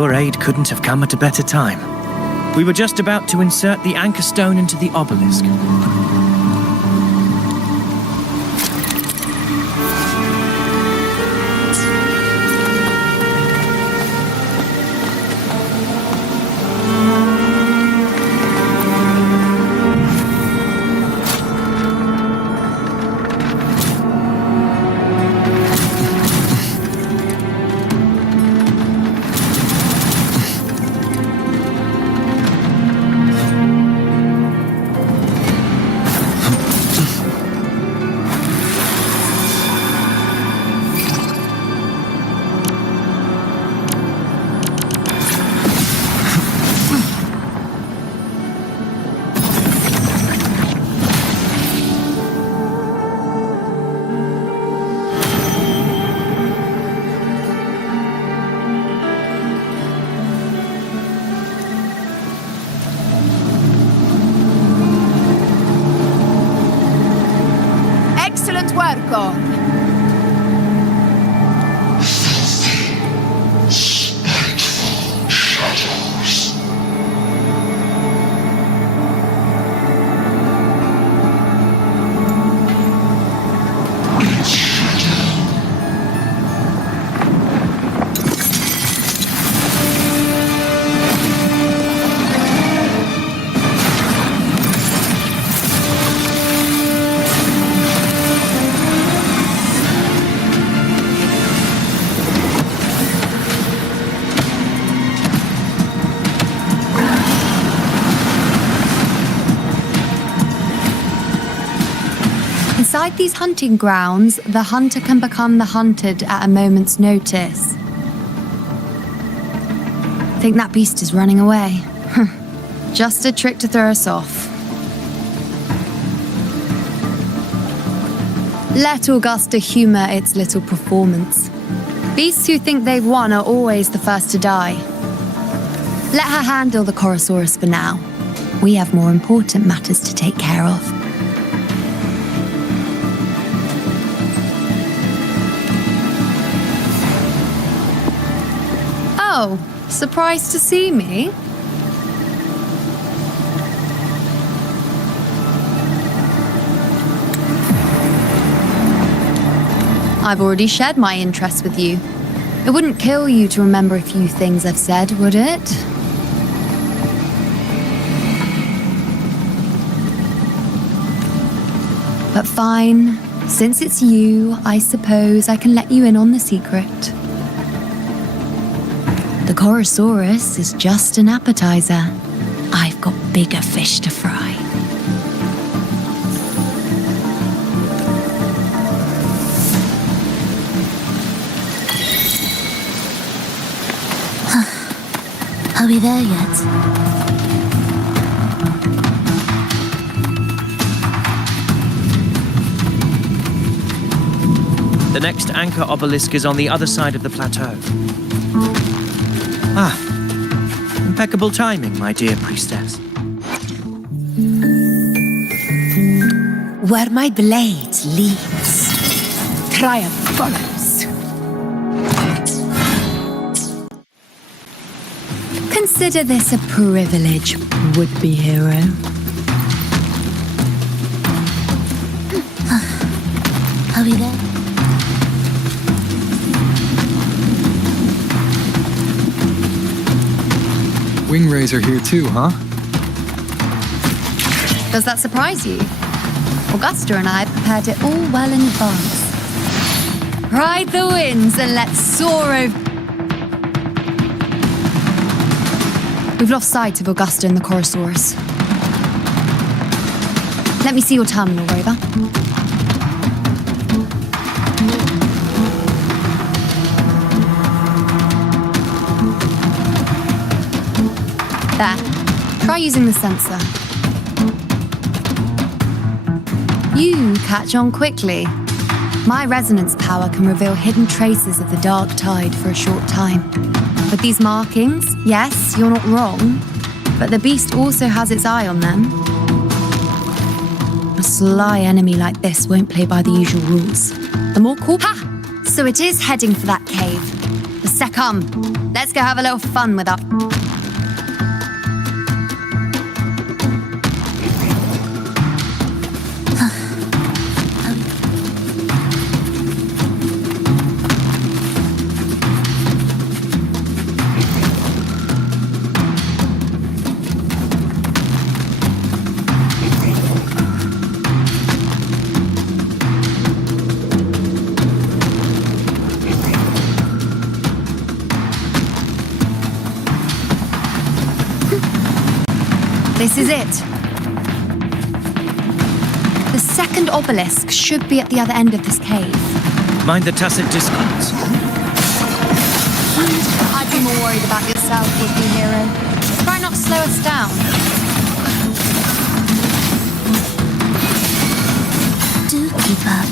Your aid couldn't have come at a better time. We were just about to insert the anchor stone into the obelisk. Inside these hunting grounds, the hunter can become the hunted at a moment's notice. Think that beast is running away? Just a trick to throw us off. Let Augusta humor its little performance. Beasts who think they've won are always the first to die. Let her handle the Chorosaurus for now. We have more important matters to take care of. Oh, surprised to see me? I've already shared my interest with you. It wouldn't kill you to remember a few things I've said, would it? But fine, since it's you, I suppose I can let you in on the secret. The Chorosaurus is just an appetizer. I've got bigger fish to fry. Are we there yet? The next anchor obelisk is on the other side of the plateau. Ah, impeccable timing, my dear priestess. Where my blade leads, triumph follows. Consider this a privilege, would-be hero. Are we there? Wingrays are here too, huh? Does that surprise you? Augusta and I prepared it all well in advance. Ride the winds and let's soar over. We've lost sight of Augusta and the Chorosaurus. Let me see your terminal, Rover. There. Try using the sensor. You catch on quickly. My resonance power can reveal hidden traces of the dark tide for a short time. With these markings, yes, you're not wrong, but the beast also has its eye on them. A sly enemy like this won't play by the usual rules. The more Ha! So it is heading for that cave. The So come, let's go have a little fun with our... This is it. The second obelisk should be at the other end of this cave. Mind the tacit dissonance. I'd be more worried about yourself, would-be hero. Try not to slow us down. Do keep up.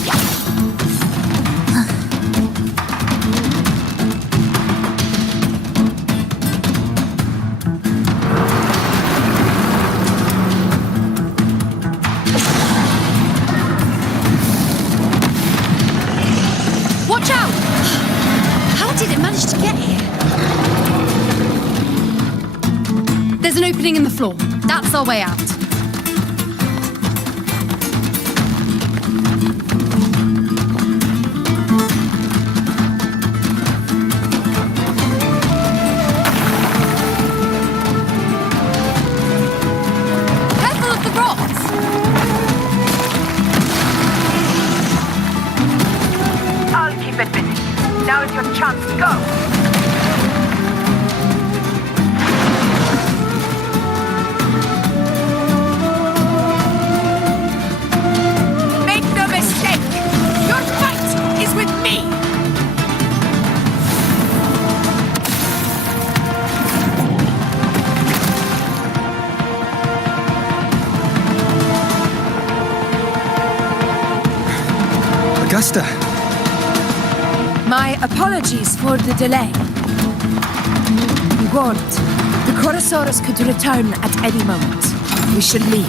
Watch out! How did it manage to get here? There's an opening in the floor. That's our way out. Careful of the rocks! I'll keep it busy. Now is your chance. Go! Make no mistake! Your fight is with me! Augusta! My apologies for the delay. We warned. The Chorosaurus could return at any moment. We should leave.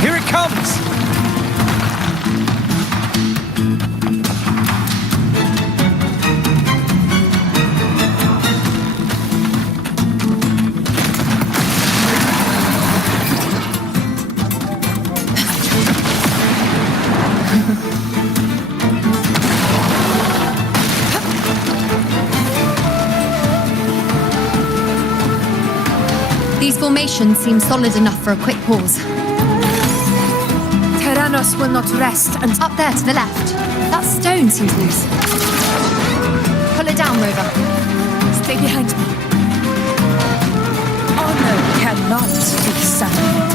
Here it comes! These formations seem solid enough for a quick pause. Tyrannos will not rest until... Up there to the left. That stone seems loose. Pull it down, Rover. Stay behind me. Honor cannot be silent.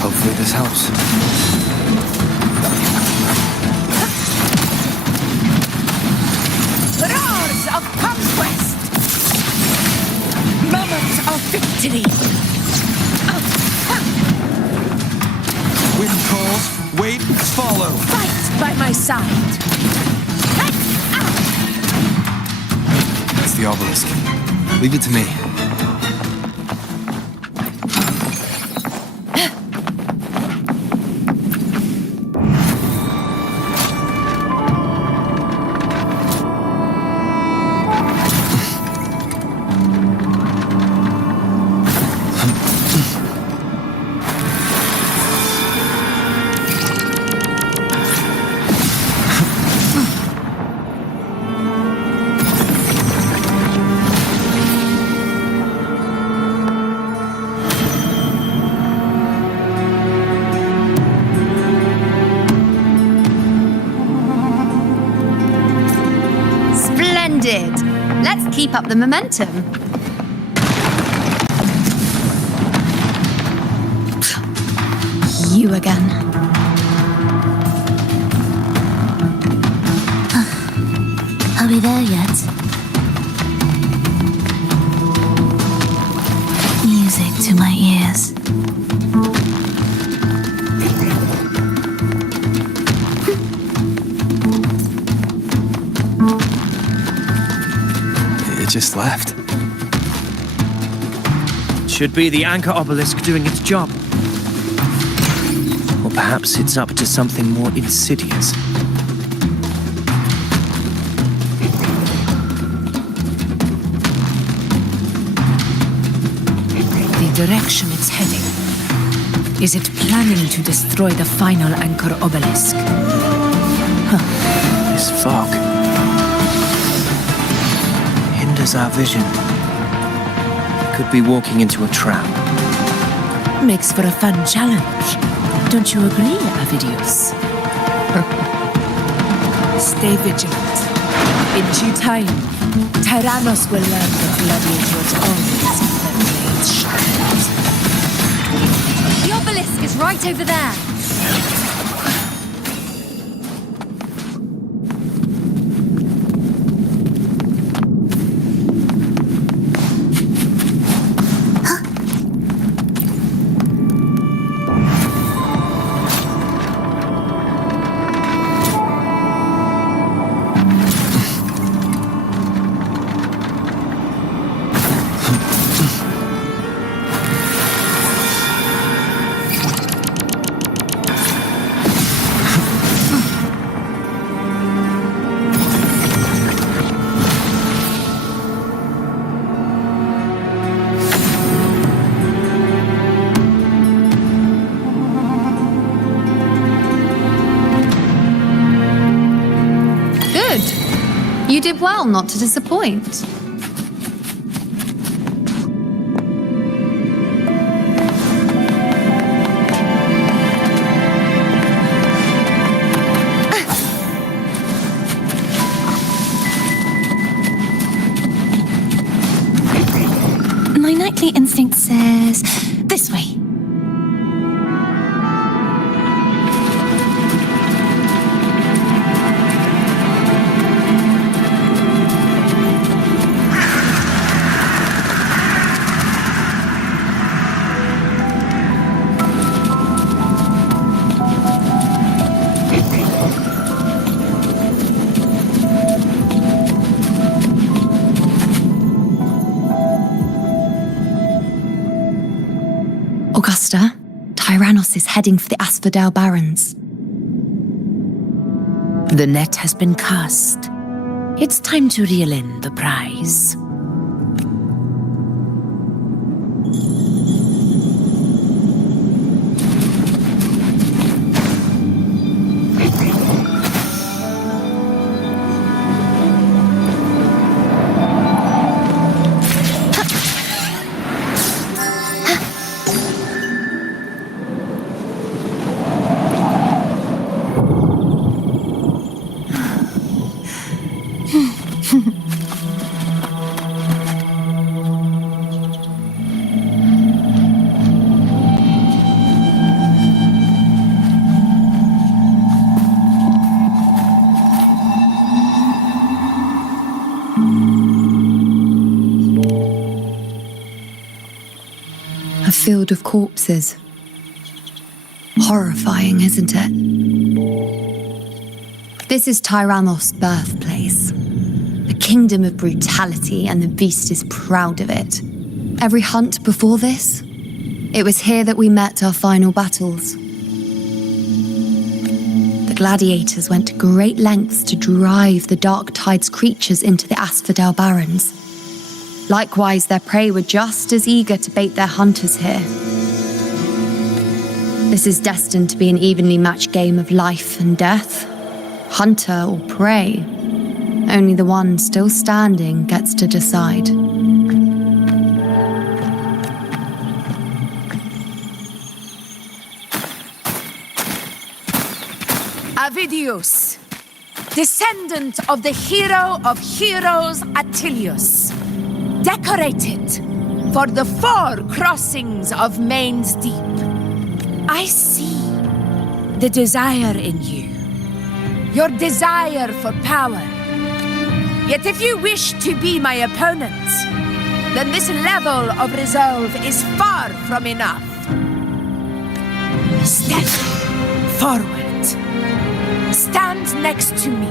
Hopefully this helps. Roars of conquest! Moment of victory! Wind calls, wait, follow. Fight by my side! That's the obelisk. Leave it to me. Let's keep up the momentum. You again. to my ears. It just left. Should be the anchor obelisk doing its job. Or perhaps it's up to something more insidious. The direction it's heading. Is it planning to destroy the final anchor obelisk? This fog hinders our vision. Could be walking into a trap. Makes for a fun challenge. Don't you agree, Avidius? Stay vigilant. In due time, Tyrannos will learn that gladiators always keep their blades sharpened. The obelisk is right over there. You did well not to disappoint. My nightly instinct says this way. Augusta, Tyrannos is heading for the Asphodel Barrens. The net has been cast. It's time to reel in the prize. A field of corpses. Horrifying, isn't it? This is Tyrannos' birthplace. A kingdom of brutality, and the beast is proud of it. Every hunt before this, it was here that we met our final battles. The gladiators went to great lengths to drive the Dark Tide's creatures into the Asphodel Barrens. Likewise, their prey were just as eager to bait their hunters here. This is destined to be an evenly matched game of life and death. Hunter or prey. Only the one still standing gets to decide. Avidius, descendant of the hero of heroes Attilius, decorated for the 4 crossings of Main's Deep. I see the desire in you, your desire for power. Yet if you wish to be my opponent, then this level of resolve is far from enough. Step forward. Stand next to me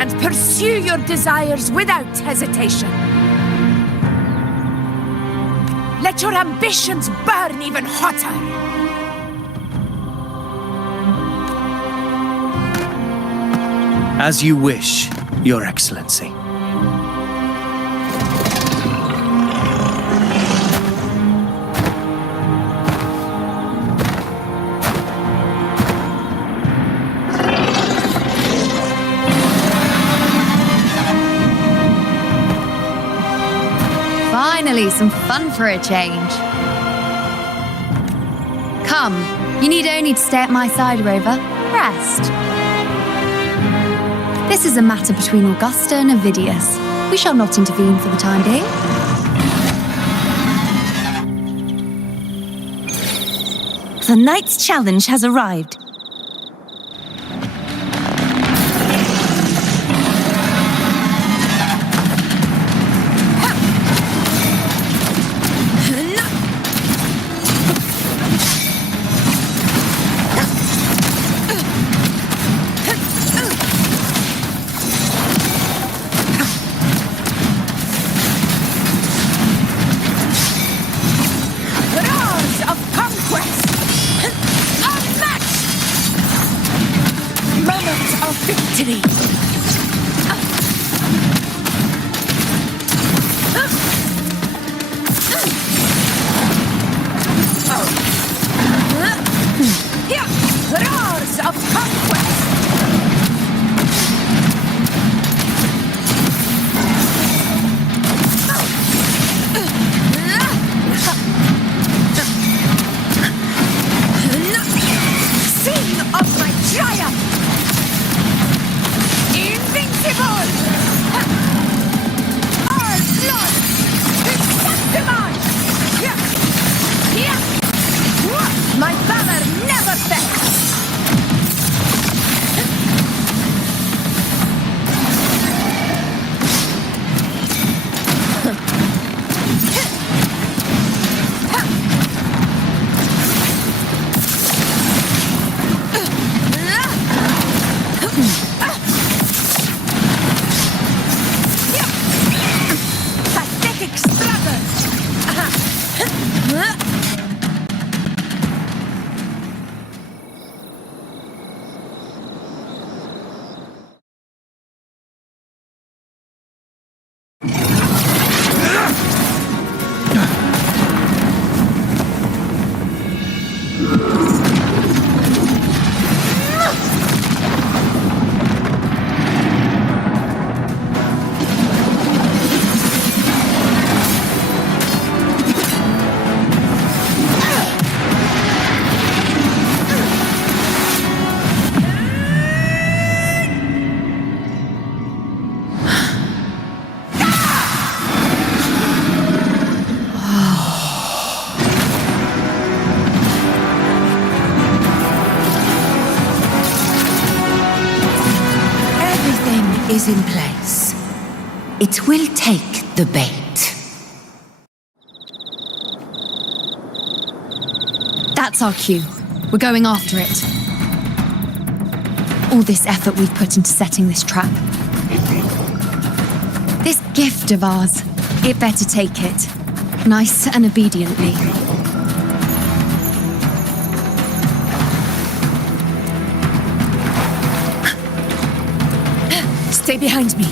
and pursue your desires without hesitation. Let your ambitions burn even hotter. As you wish, Your Excellency. Finally, some fun for a change. Come, you need only to stay at my side, Rover. Rest. This is a matter between Augusta and Avidius. We shall not intervene for the time being. The knight's challenge has arrived. Is in place. It will take the bait. That's our cue. We're going after it. All this effort we've put into setting this trap. This gift of ours, it better take it. Nice and obediently. Stay behind me.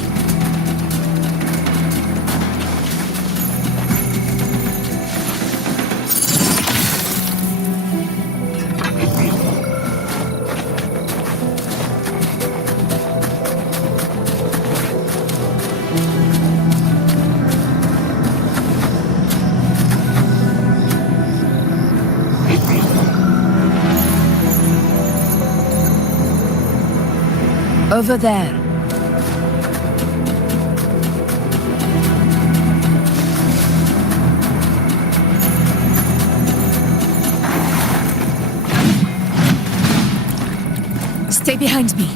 Over there. Stay behind me.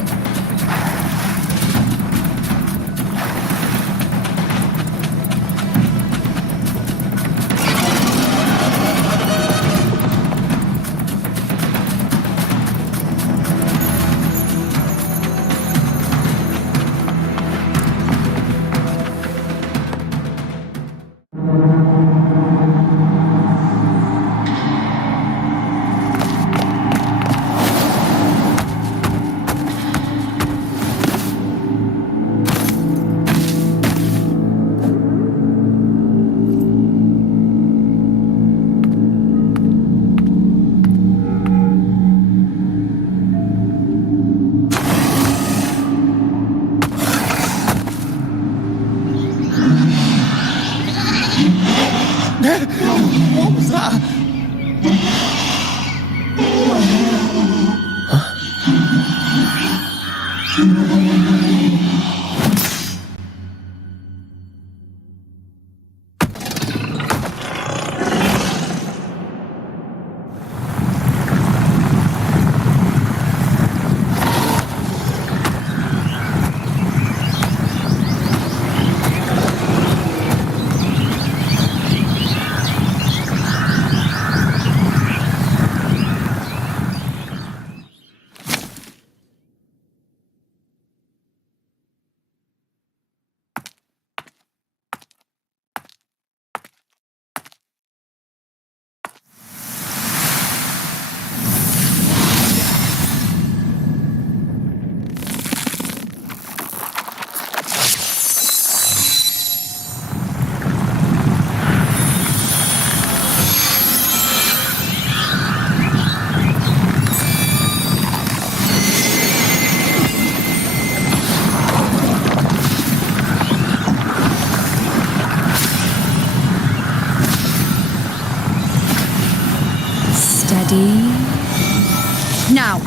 Now!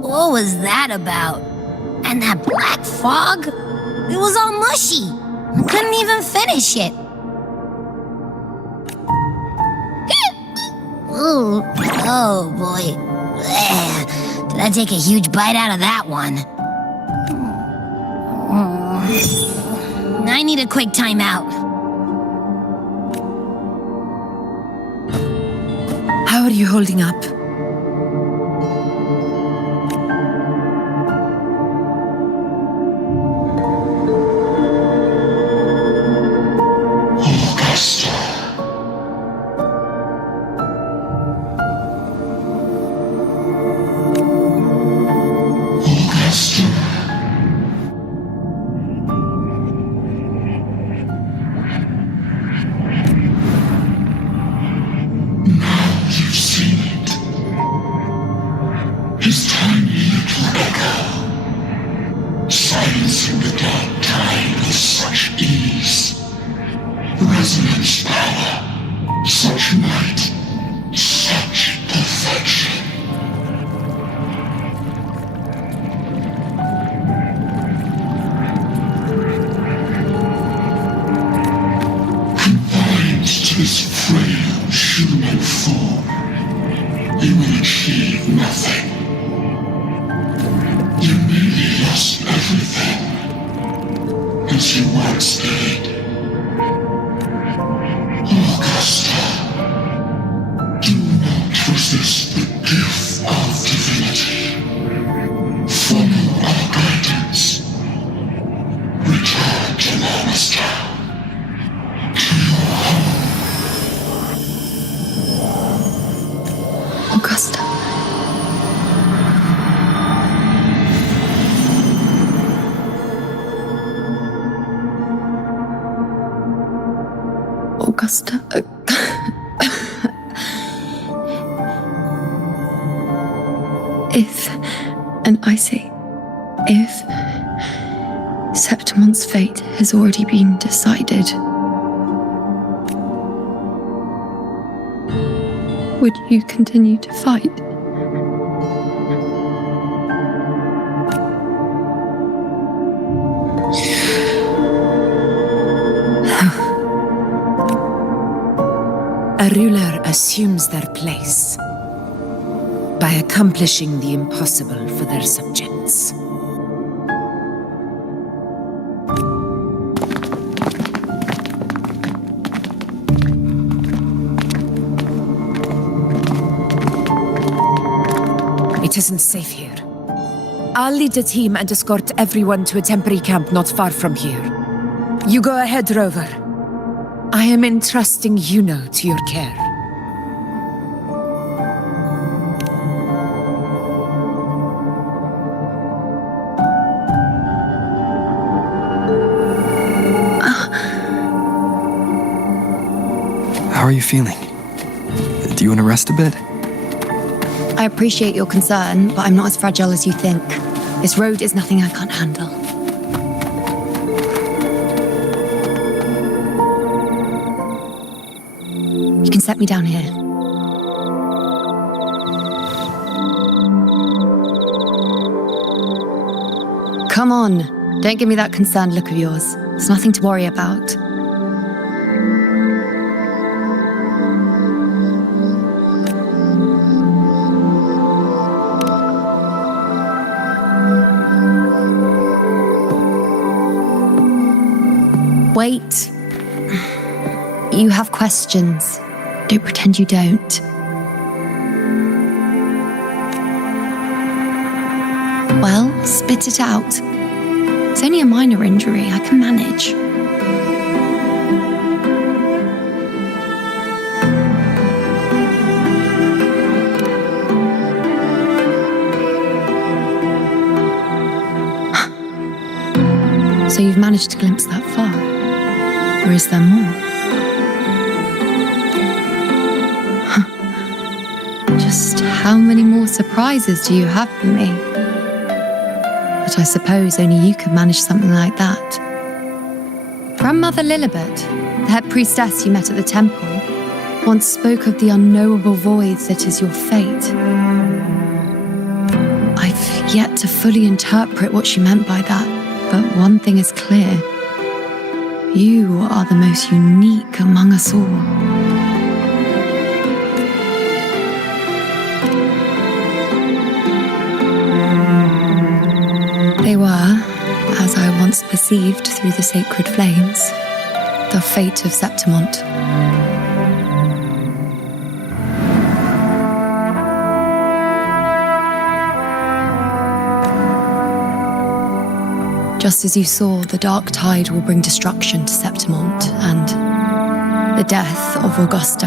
What was that about? And that black fog? It was all mushy. I couldn't even finish it. Ooh, oh boy. Ugh. Did I take a huge bite out of that one? I need a quick timeout. How are you holding up? Augusta. Augusta. If, and I say, if Septimon's fate has already been decided, would you continue to fight? A ruler assumes their place by accomplishing the impossible for their subjects. It isn't safe here. I'll lead a team and escort everyone to a temporary camp not far from here. You go ahead, Rover. I am entrusting Yuno to your care. How are you feeling? Do you want to rest a bit? I appreciate your concern, but I'm not as fragile as you think. This road is nothing I can't handle. You can set me down here. Come on, don't give me that concerned look of yours. It's nothing to worry about. Wait. You have questions. Don't pretend you don't. Well, spit it out. It's only a minor injury. I can manage. So you've managed to glimpse that far? Or is there more? Just how many more surprises do you have for me? But I suppose only you could manage something like that. Grandmother Lilibet, the head priestess you met at the temple, once spoke of the unknowable void that is your fate. I've yet to fully interpret what she meant by that, but one thing is clear. You are the most unique among us all. They were, as I once perceived through the sacred flames, the fate of Septimont. Just as you saw, the dark tide will bring destruction to Septimont and the death of Augusta.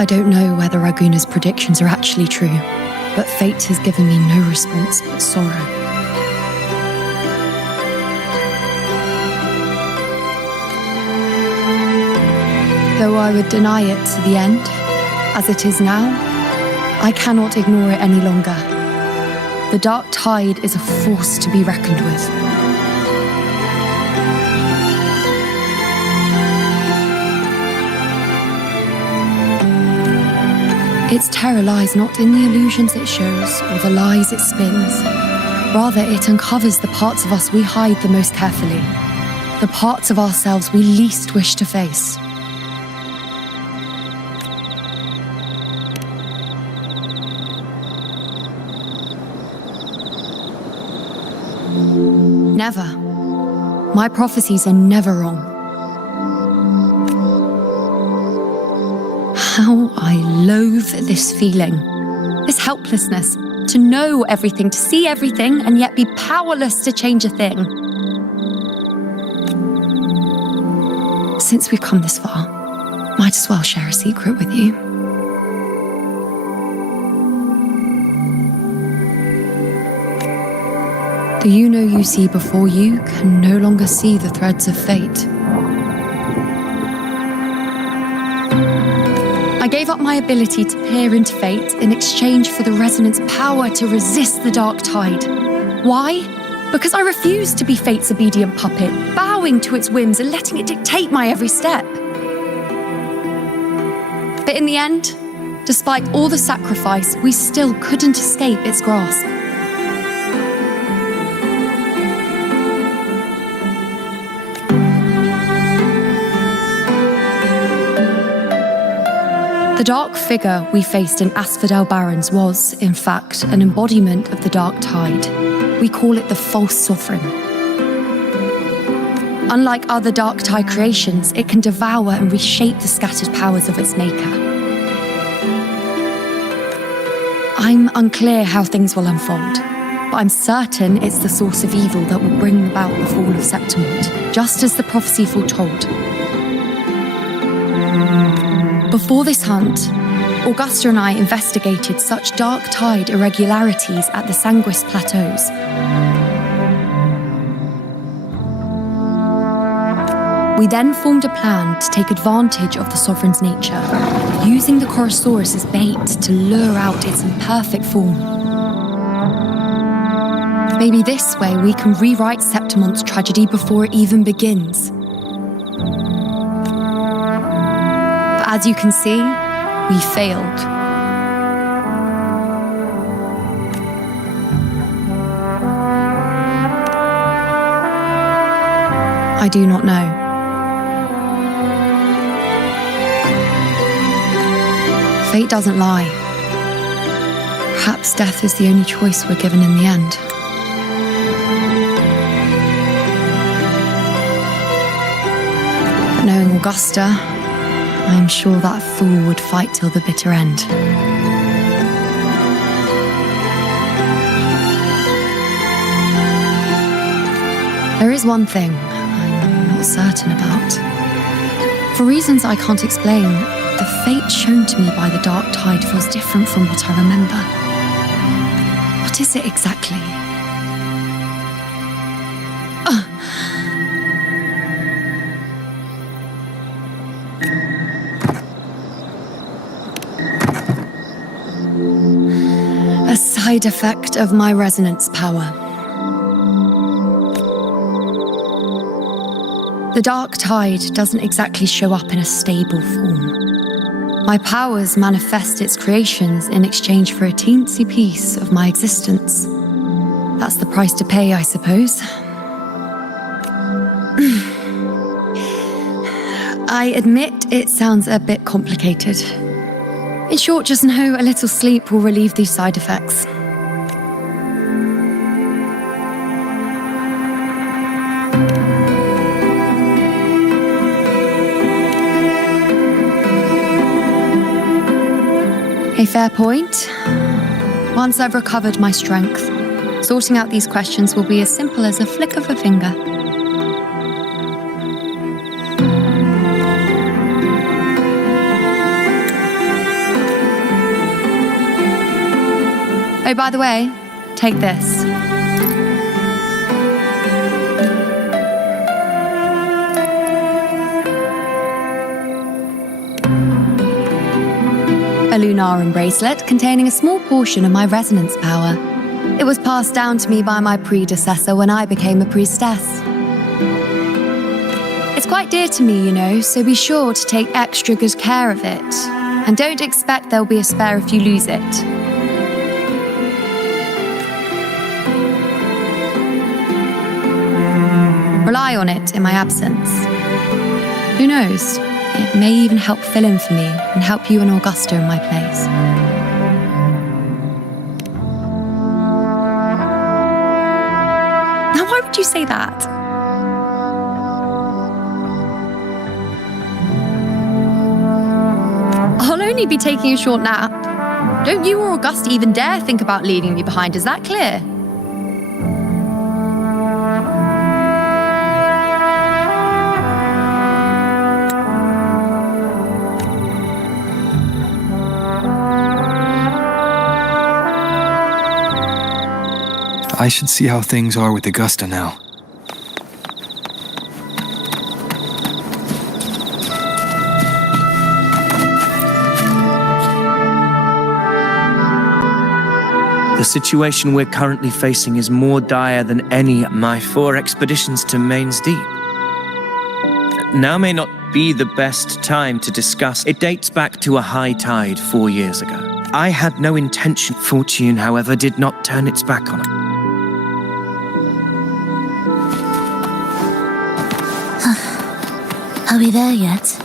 I don't know whether Raguna's predictions are actually true, but fate has given me no response but sorrow. Though I would deny it to the end, as it is now, I cannot ignore it any longer. The dark tide is a force to be reckoned with. Its terror lies not in the illusions it shows or the lies it spins. Rather, it uncovers the parts of us we hide the most carefully, the parts of ourselves we least wish to face. Never. My prophecies are never wrong. How I loathe this feeling, this helplessness, to know everything, to see everything, and yet be powerless to change a thing. Since we've come this far, might as well share a secret with you. The yuno you see before you can no longer see the threads of fate. I gave up my ability to peer into fate in exchange for the resonance power to resist the dark tide. Why? Because I refused to be fate's obedient puppet, bowing to its whims and letting it dictate my every step. But in the end, despite all the sacrifice, we still couldn't escape its grasp. The dark figure we faced in Asphodel Barrens was, in fact, an embodiment of the dark tide. We call it the false sovereign. Unlike other dark tide creations, it can devour and reshape the scattered powers of its maker. I'm unclear how things will unfold, but I'm certain it's the source of evil that will bring about the fall of Septimont, just as the prophecy foretold. Before this hunt, Augusta and I investigated such dark tide irregularities at the Sanguis Plateaus. We then formed a plan to take advantage of the sovereign's nature, using the Chorosaurus as bait to lure out its imperfect form. Maybe this way we can rewrite Septimont's tragedy before it even begins. But as you can see, we failed. I do not know. Fate doesn't lie. Perhaps death is the only choice we're given in the end. But knowing Augusta, I'm sure that fool would fight till the bitter end. There is one thing I'm not certain about. For reasons I can't explain, the fate shown to me by the dark tide feels different from what I remember. What is it exactly? A side effect of my resonance power. The dark tide doesn't exactly show up in a stable form. My powers manifest its creations in exchange for a teensy piece of my existence. That's the price to pay, I suppose. I admit it sounds a bit complicated. In short, just know a little sleep will relieve these side effects. A fair point. Once I've recovered my strength, sorting out these questions will be as simple as a flick of a finger. Oh, by the way, take this. A lunarum bracelet containing a small portion of my resonance power. It was passed down to me by my predecessor when I became a priestess. It's quite dear to me, you know, so be sure to take extra good care of it. And don't expect there'll be a spare if you lose it. Rely on it in my absence. Who knows? It may even help fill in for me and help you and Augusta in my place. Now, why would you say that? I'll only be taking a short nap. Don't you or Augusta even dare think about leaving me behind, is that clear? I should see how things are with Augusta now. The situation we're currently facing is more dire than any of my 4 expeditions to Main's Deep. Now may not be the best time to discuss. It dates back to a high tide 4 years ago. I had no intention. Fortune, however, did not turn its back on it. Are we there yet?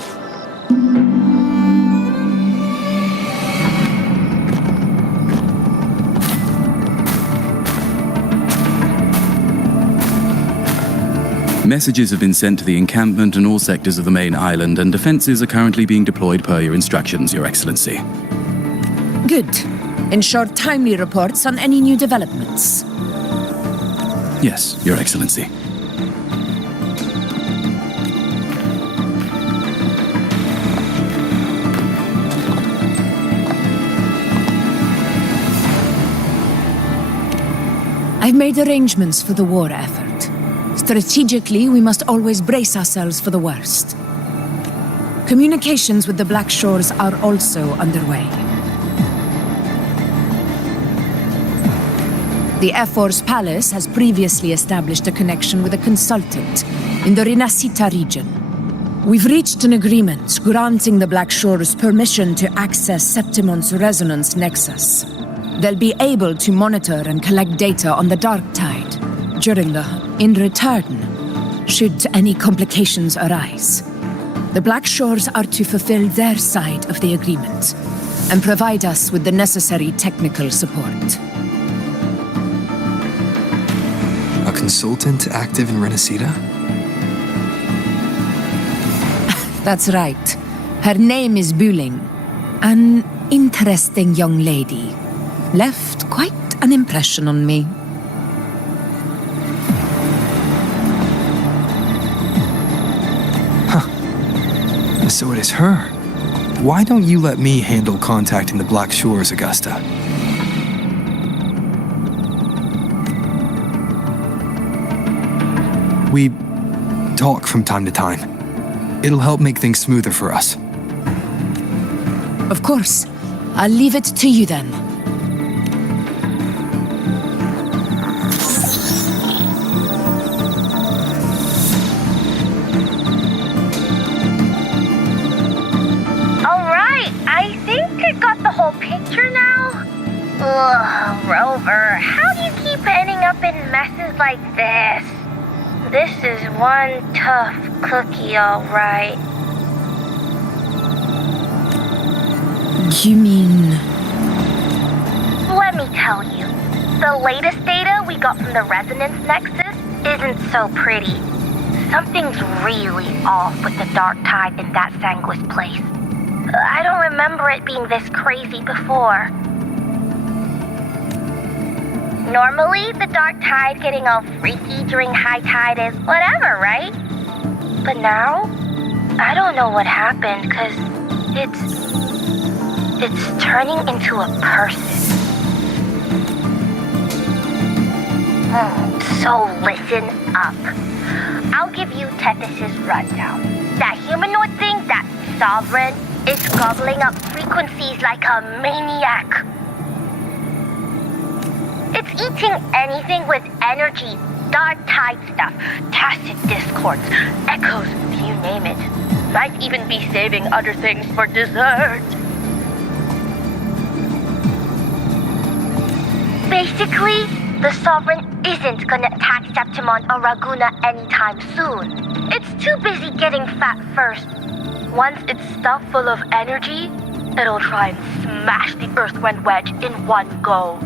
Messages have been sent to the encampment and all sectors of the main island, and defenses are currently being deployed per your instructions, Your Excellency. Good. Ensure timely reports on any new developments. Yes, Your Excellency. I've made arrangements for the war effort. Strategically, we must always brace ourselves for the worst. Communications with the Black Shores are also underway. The Air Force Palace has previously established a connection with a consultant in the Rinascita region. We've reached an agreement granting the Black Shores permission to access Septimon's resonance nexus. They'll be able to monitor and collect data on the Dark Tide during the hunt. In return, should any complications arise, the Black Shores are to fulfill their side of the agreement and provide us with the necessary technical support. A consultant active in Renacita? That's right. Her name is Buling. An interesting young lady. Left quite an impression on me. So it is her. Why don't you let me handle contacting the Black Shores, Augusta? We talk from time to time. It'll help make things smoother for us. Of course. I'll leave it to you then. Rover, how do you keep ending up in messes like this? This is one tough cookie, all right. You mean... Let me tell you. The latest data we got from the resonance nexus isn't so pretty. Something's really off with the dark tide in that Sanguis place. I don't remember it being this crazy before. Normally, the dark tide getting all freaky during high tide is whatever, right? But now, I don't know what happened, because it's turning into a person. So listen up. I'll give you Tethys' rundown. That humanoid thing, that sovereign, is gobbling up frequencies like a maniac. It's eating anything with energy, dark tide stuff, tacit discords, echoes, you name it. Might even be saving other things for dessert. Basically, the Sovereign isn't gonna attack Septimon or Raguna anytime soon. It's too busy getting fat first. Once it's stuffed full of energy, it'll try and smash the Earthwind Wedge in one go.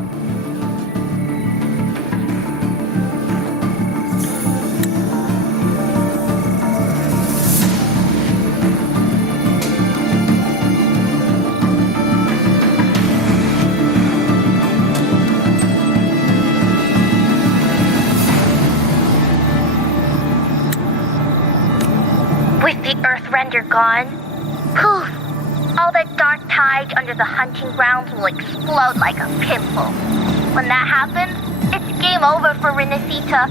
With the Earthrender gone, poof! All that dark tide under the hunting grounds will explode like a pimple. When that happens, it's game over for Renacita.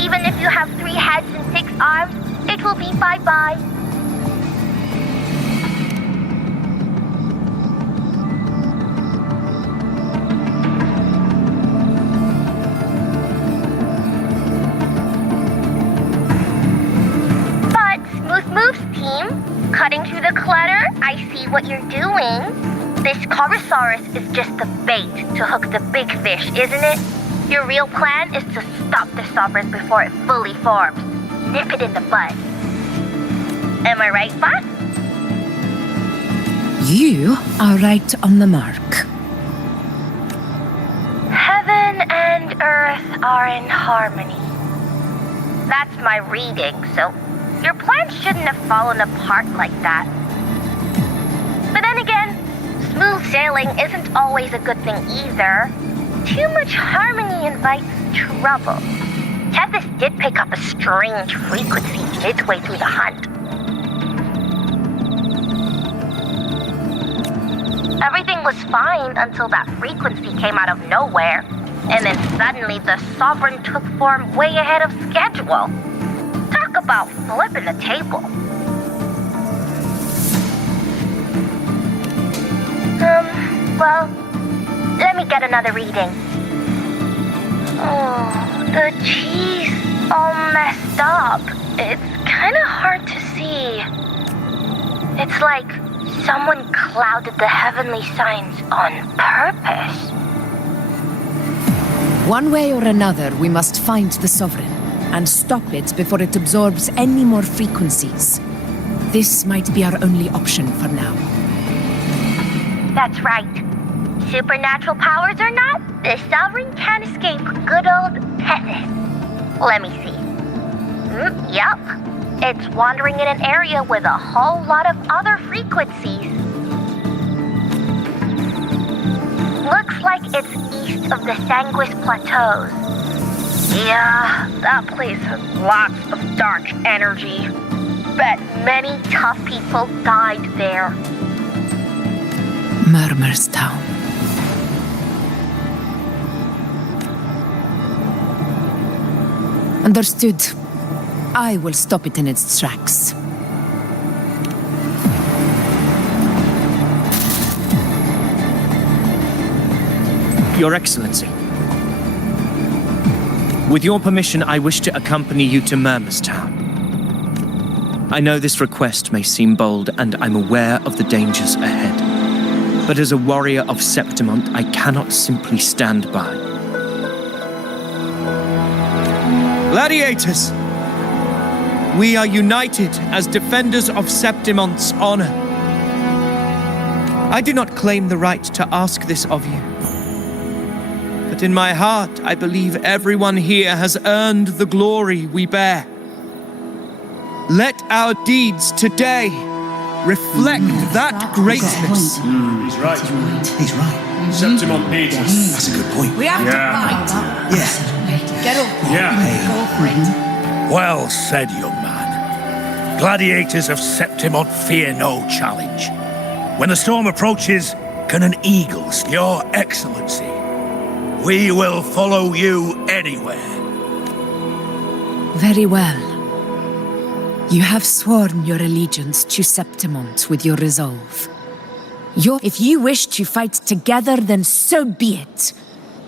Even if you have 3 heads and 6 arms, it will be bye-bye. But Smooth Moves team, what you're doing? This Carbosaurus is just the bait to hook the big fish, isn't it? Your real plan is to stop the sovereign before it fully forms. Nip it in the bud. Am I right, boss? You are right on the mark. Heaven and earth are in harmony. That's my reading, so your plan shouldn't have fallen apart like that. But then again, smooth sailing isn't always a good thing either. Too much harmony invites trouble. Tethys did pick up a strange frequency midway through the hunt. Everything was fine until that frequency came out of nowhere, and then suddenly the Sovereign took form way ahead of schedule. Talk about flipping the table. Well, let me get another reading. Oh, the cheese all messed up. It's kind of hard to see. It's like someone clouded the heavenly signs on purpose. One way or another, we must find the Sovereign and stop it before it absorbs any more frequencies. This might be our only option for now. That's right. Supernatural powers or not, the Sovereign can't escape good old Tethys. Let me see. Yup. It's wandering in an area with a whole lot of other frequencies. Looks like it's east of the Sanguis Plateaus. Yeah, that place has lots of dark energy. Bet many tough people died there. Murmur's Town. Understood. I will stop it in its tracks. Your Excellency. With your permission, I wish to accompany you to Murmur's Town. I know this request may seem bold, and I'm aware of the dangers ahead. But as a warrior of Septimont, I cannot simply stand by. Gladiators! We are united as defenders of Septimont's honor. I do not claim the right to ask this of you. But in my heart, I believe everyone here has earned the glory we bear. Let our deeds today reflect that greatness. He's right. He's right. Septimont needs us. That's a good point. We have to fight! Yeah. Get up! Yeah. Go for it! Well said, young man. Gladiators of Septimont fear no challenge. When the storm approaches, can an eagle steer your excellency? We will follow you anywhere. Very well. You have sworn your allegiance to Septimont with your resolve. If you wish to fight together, then so be it.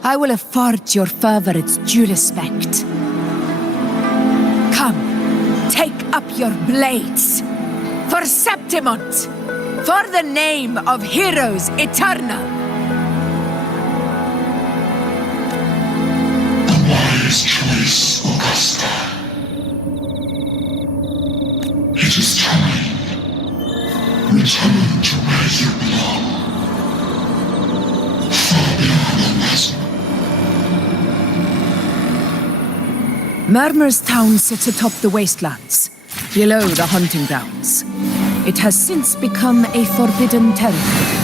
I will afford your fervor its due respect. Come, take up your blades. For Septimont! For the name of heroes eternal! A wise choice, Augusta. It is time. Return to where you belong. Far beyond the chasm. Murmur's Town sits atop the wastelands, below the hunting grounds. It has since become a forbidden territory,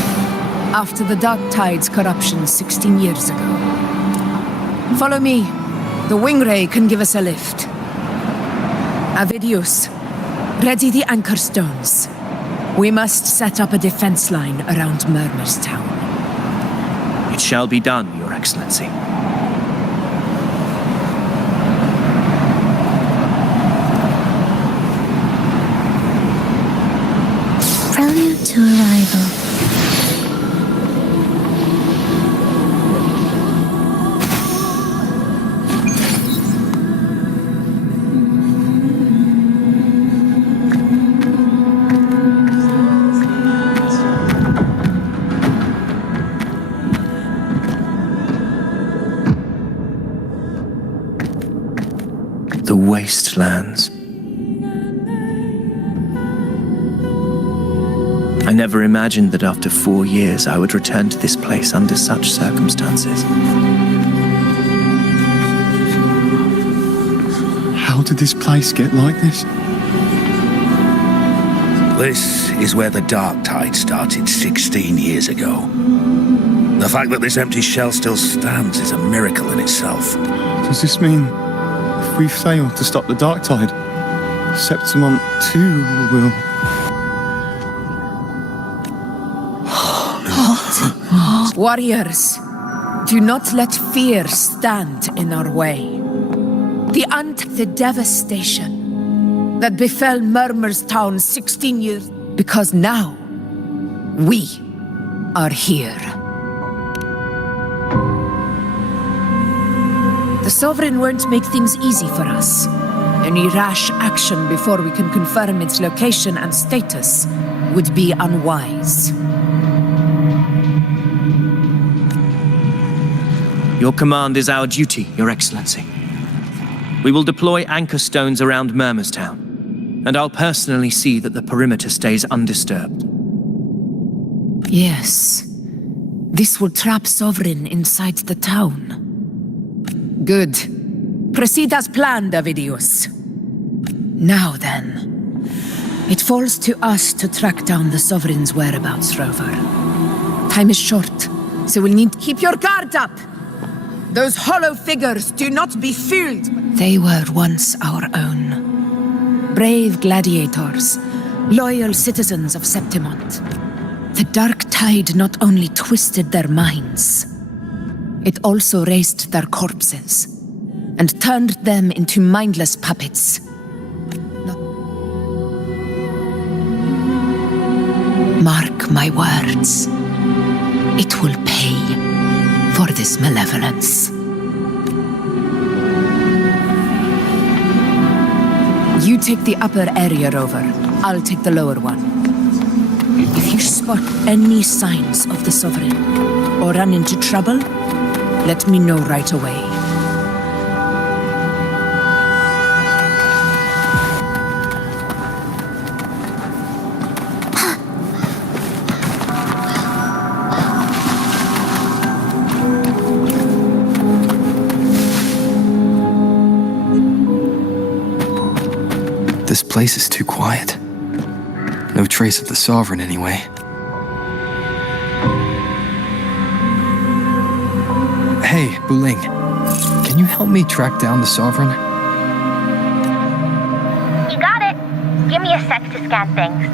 after the Dark Tide's corruption 16 years ago. Follow me. The Wingray can give us a lift. Avidius, ready the anchor stones. We must set up a defense line around Murmur's Town. It shall be done, Your Excellency. Prelude to arrival. the wastelands. I never imagined that after 4 years I would return to this place under such circumstances. How did this place get like this? This is where the dark tide started 16 years ago. The fact that this empty shell still stands is a miracle in itself. Does this mean if we fail to stop the dark tide, Septimont too will... Warriors, do not let fear stand in our way. The devastation that befell Murmur's town 16 years... Because now, we are here. The Sovereign won't make things easy for us. Any rash action before we can confirm its location and status would be unwise. Your command is our duty, Your Excellency. We will deploy anchor stones around Murmur's town, and I'll personally see that the perimeter stays undisturbed. Yes. This will trap Sovereign inside the town. Good. Proceed as planned, Avidius. Now then, it falls to us to track down the Sovereign's whereabouts, Rover. Time is short, so we'll need to keep your guard up. Those hollow figures do not be fooled. They were once our own. Brave gladiators, loyal citizens of Septimont. The dark tide not only twisted their minds, it also raised their corpses and turned them into mindless puppets. Mark my words, it will pay for this malevolence. You take the upper area, Rover. I'll take the lower one. If you spot any signs of the Sovereign or run into trouble, let me know right away. This place is too quiet. No trace of the Sovereign anyway. Hey, Buling. Can you help me track down the Sovereign? You got it. Give me a sec to scan things.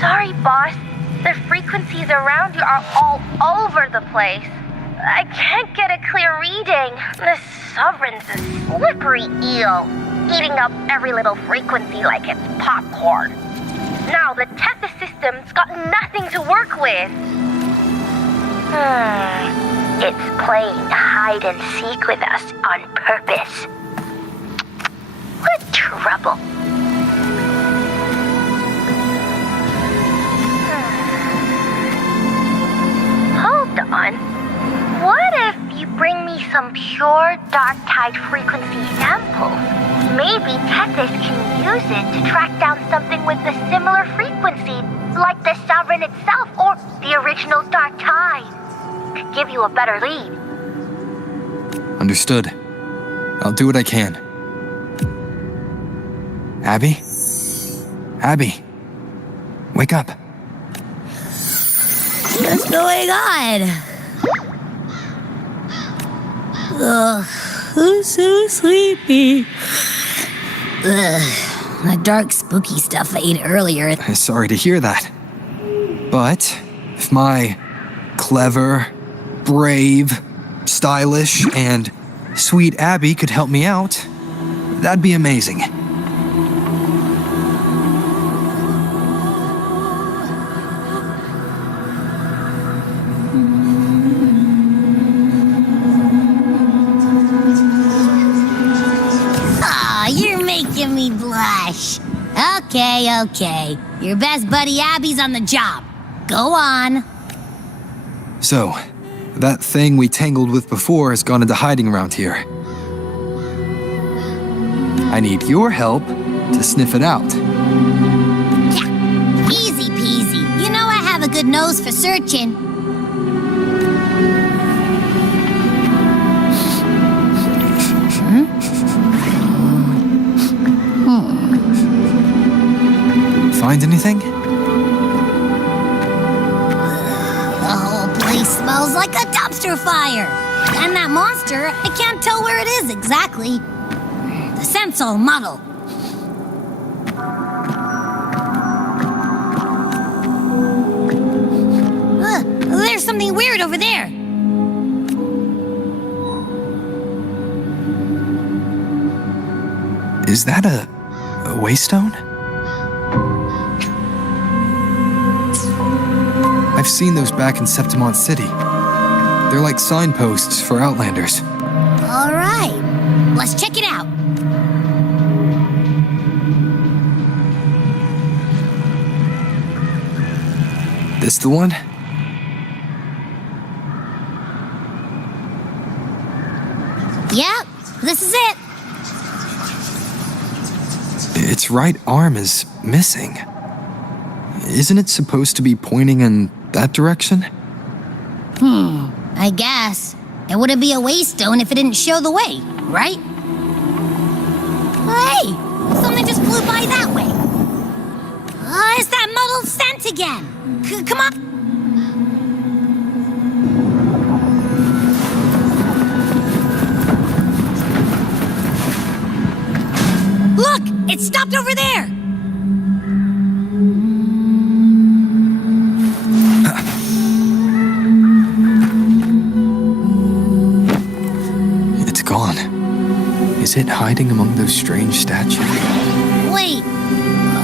Sorry, boss. The frequencies around you are all over the place. I can't get a clear reading. The Sovereign's a slippery eel, eating up every little frequency like it's popcorn. Now the Tethys system's got nothing to work with. It's playing hide and seek with us on purpose. What trouble. Hold on. What if you bring me some pure dark tide frequency samples? Maybe Tethys can use it to track down something with a similar frequency, like the Sovereign itself or the original dark tide. Could give you a better lead. Understood. I'll do what I can. Abby? Abby! Wake up. What's going on? Ugh, I'm so sleepy. That dark, spooky stuff I ate earlier. Sorry to hear that. But if my clever, brave, stylish, and sweet Abby could help me out, that'd be amazing. You're making me blush. Okay. Your best buddy Abby's on the job. Go on. So, That thing we tangled with before has gone into hiding around here. I need your help to sniff it out. Yeah, easy peasy. You know I have a good nose for searching. Find anything? The whole place smells like a dumpster fire. And that monster, I can't tell where it is exactly. The scent's all muddled. There's something weird over there. Is that a waystone? I've seen those back in Septimont City. They're like signposts for Outlanders. All right, let's check it out. This the one? Yep, this is it. Its right arm is missing. Isn't it supposed to be pointing in that direction? I guess. It wouldn't be a waystone if it didn't show the way, right? Hey, something just flew by that way. It's that muddled scent again. Come on. Look, it stopped over there. It's gone. Is it hiding among those strange statues? Wait,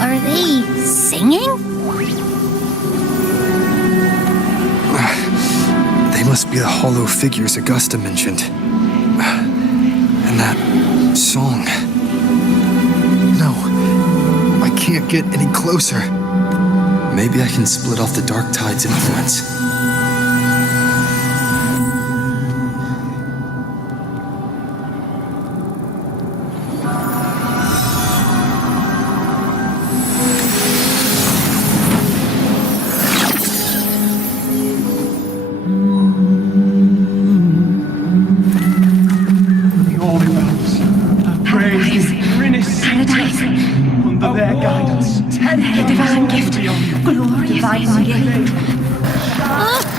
are they singing? They must be the hollow figures Augusta mentioned. And that song. No, I can't get any closer. Maybe I can split off the dark tide's influence.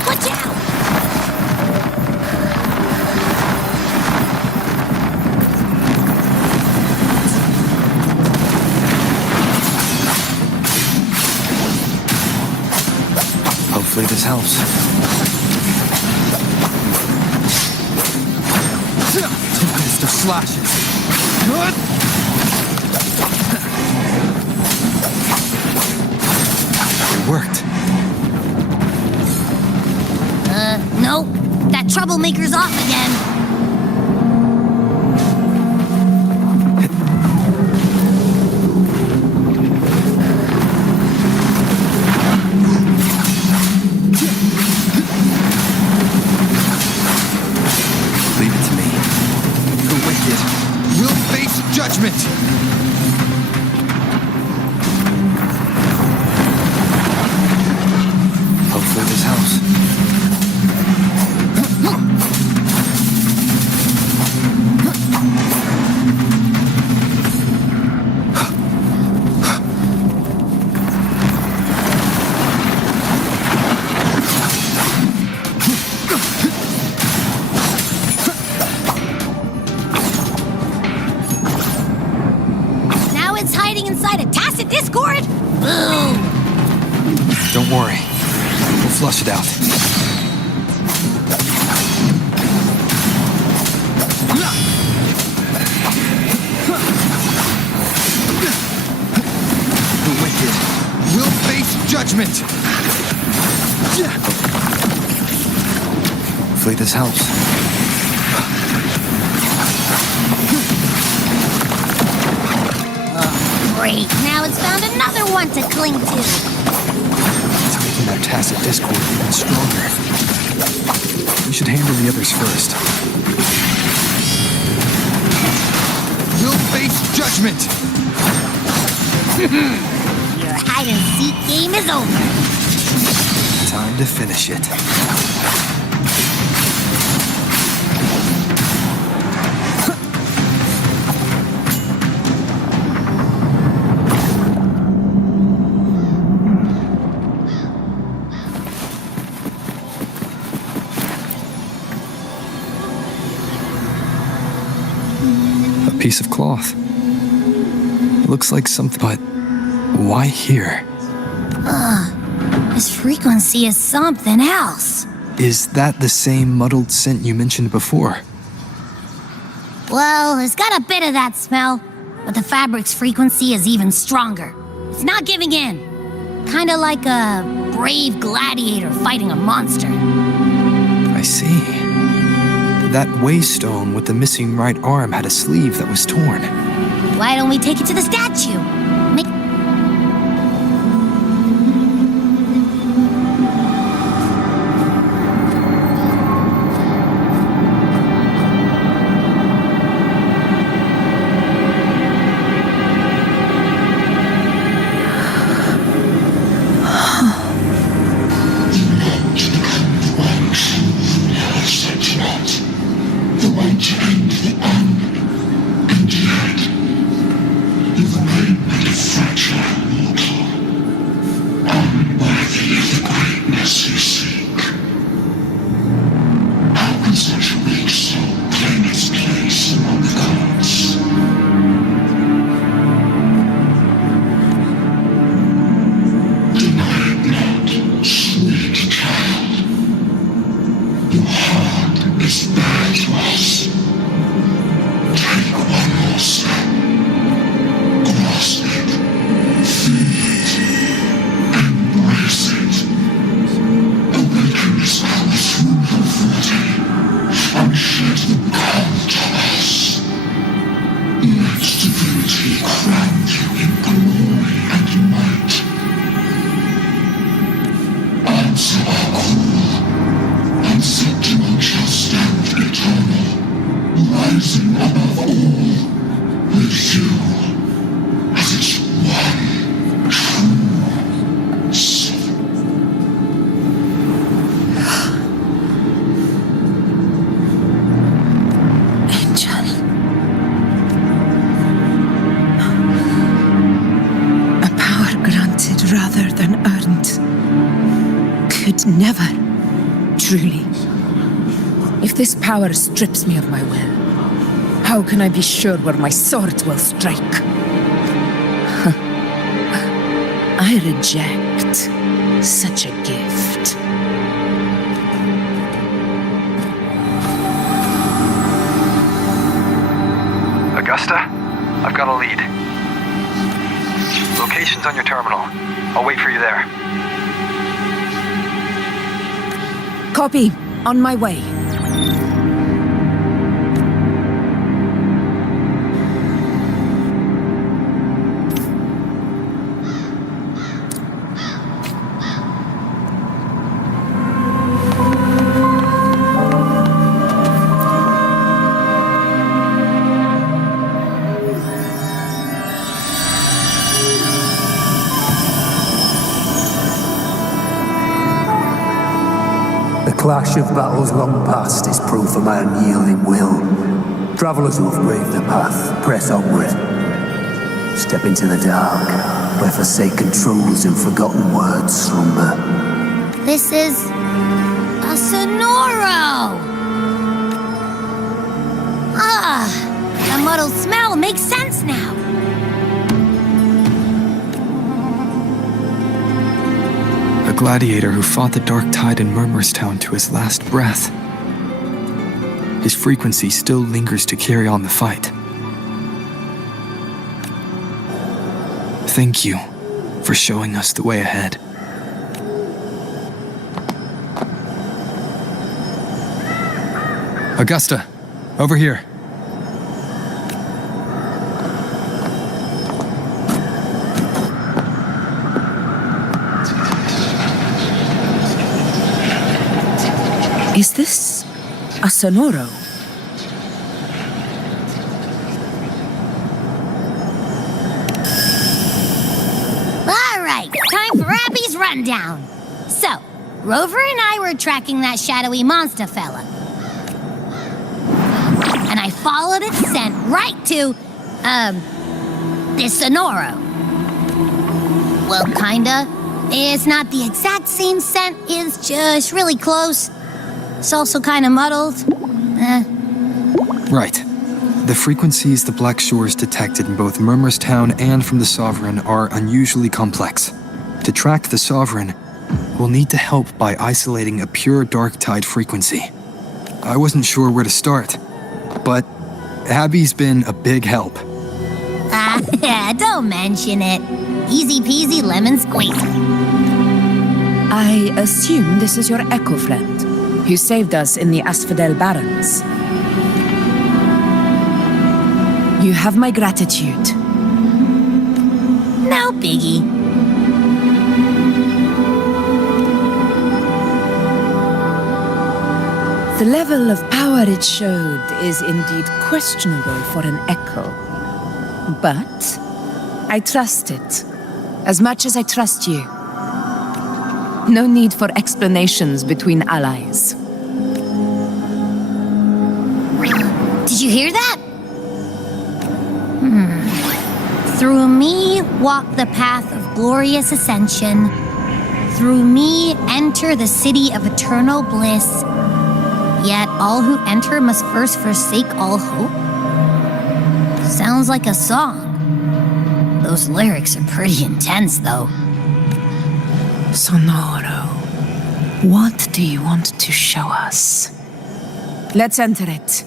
Watch out! Hopefully this helps. Tempest of slashes. It worked. Nope. That troublemaker's off again. Leave it to me. The wicked will face judgment. Hopefully this helps. Now it's hiding inside a tacit discord? Boom! Don't worry. We'll flush it out. The wicked will face judgment. Hopefully this helps. Great, now it's found another one to cling to. It's making that tacit discord even stronger. We should handle the others first. You'll face judgment! Your hide-and-seek game is over. Time to finish it. A piece of cloth. Looks like something, but why here? This frequency is something else. Is that the same muddled scent you mentioned before? Well, it's got a bit of that smell, but the fabric's frequency is even stronger. It's not giving in. Kinda like a brave gladiator fighting a monster. I see. That waystone with the missing right arm had a sleeve that was torn. Why don't we take it to the statue? Rather than earned. Could never, truly. If this power strips me of my will, how can I be sure where my sword will strike? I reject such a gift. Augusta, I've got a lead. Location's on your terminal. I'll wait for you there. Copy. On my way. The clash of battles long past is proof of my unyielding will. Travellers who have braved the path, press onward. Step into the dark, where forsaken truths and forgotten words slumber. This is a sonoro! The muddled smell makes sense now. A gladiator who fought the dark tide in Murmurstown to his last breath. His frequency still lingers to carry on the fight. Thank you for showing us the way ahead. Augusta, over here. Is this A sonoro? All right, time for Abby's rundown. So, Rover and I were tracking that shadowy monster fella. And I followed its scent right to, this sonoro. Well, kinda. It's not the exact same scent, it's just really close. It's also kinda muddled. Right. The frequencies the Black Shores detected in both Murmurstown and from the Sovereign are unusually complex. To track the Sovereign, we'll need to help by isolating a pure dark tide frequency. I wasn't sure where to start, but Abby's been a big help. Don't mention it. Easy peasy lemon squeezy. I assume this is your echo friend, who saved us in the Asphodel Barrens. You have my gratitude. No biggie. The level of power it showed is indeed questionable for an echo. But I trust it, as much as I trust you. No need for explanations between allies. Did you hear that? Through me walk the path of glorious ascension. Through me enter the city of eternal bliss. Yet all who enter must first forsake all hope? Sounds like a song. Those lyrics are pretty intense, though. Sonoro, what do you want to show us? Let's enter it.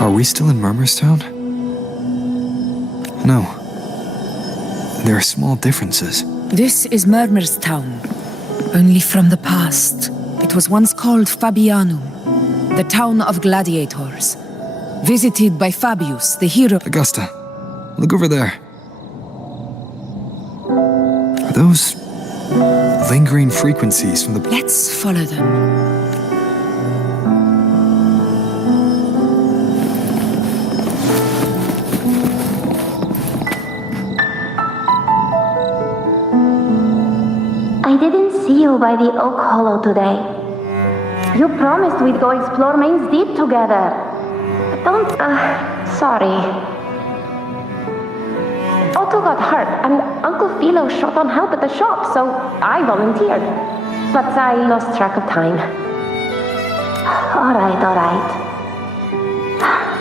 Are we still in Murmurstown? No. There are small differences. This is Murmurstown, only from the past. It was once called Fabianum, the town of gladiators, visited by Fabius, the hero. Augusta, look over there. Are those lingering frequencies from the... Let's follow them. I didn't see you by the Oak Hollow today. You promised we'd go explore Main's Deep together. Don't... sorry. Otto got hurt, and Uncle Philo shot on help at the shop, so I volunteered. But I lost track of time. Alright.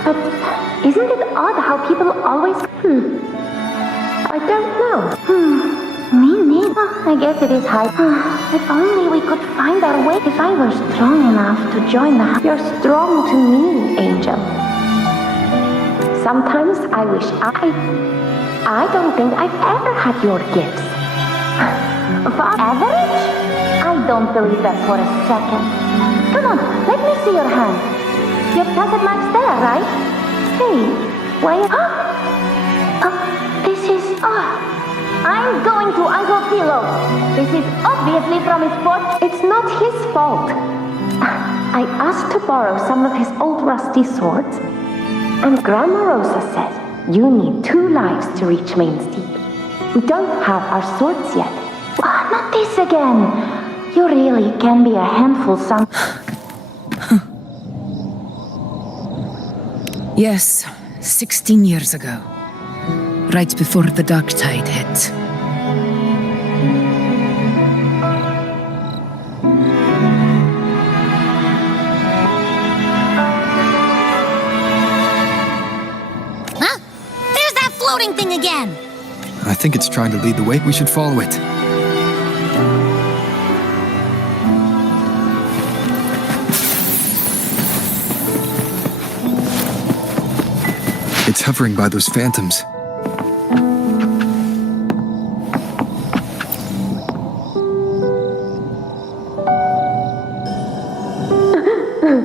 But isn't it odd how people always... I don't know. Me neither. I guess it is high. If only we could find our way. If I were strong enough to join the... You're strong to me, Angel. Sometimes I wish I don't think I've ever had your gifts. For average? I don't believe that for a second. Come on, let me see your hand. Your pocket knife's there, right? Hey, why... this is... I'm going to Uncle Philo. This is obviously from his fortune. It's not his fault. I asked to borrow some of his old rusty swords, and Grandma Rosa said you need 2 lives to reach Main's Deep. We don't have our swords yet. Not this again. You really can be a handful some... Yes, 16 years ago. Right before the dark tide hit. Huh? There's that floating thing again! I think it's trying to lead the way. We should follow it. It's hovering by those phantoms.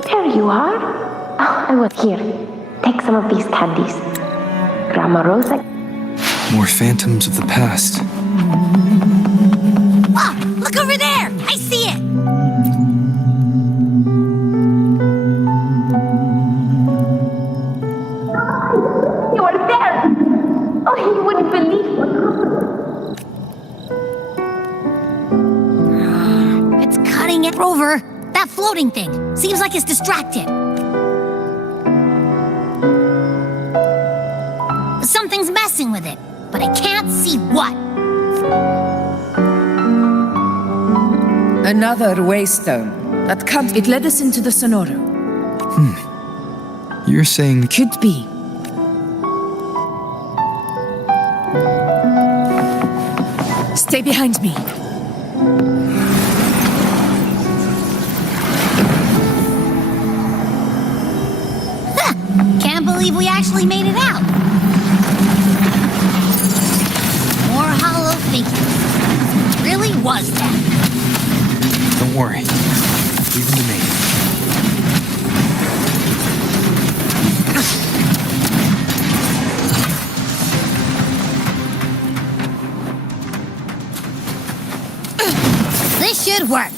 There you are. Oh, I was here. Take some of these candies. Grandma Rosa. More phantoms of the past. Oh, look over there! I see it! You were there! Oh, you wouldn't believe what happened. It's cutting it. Rover, that floating thing. Seems like it's distracted. Something's messing with it, but I can't see what. Another waystone. That can't... It led us into the Sonoro. You're saying... Could be. Stay behind me. Can't believe we actually made it out. More hollow figures. Really was that. Don't worry. Leave them to me. This should work.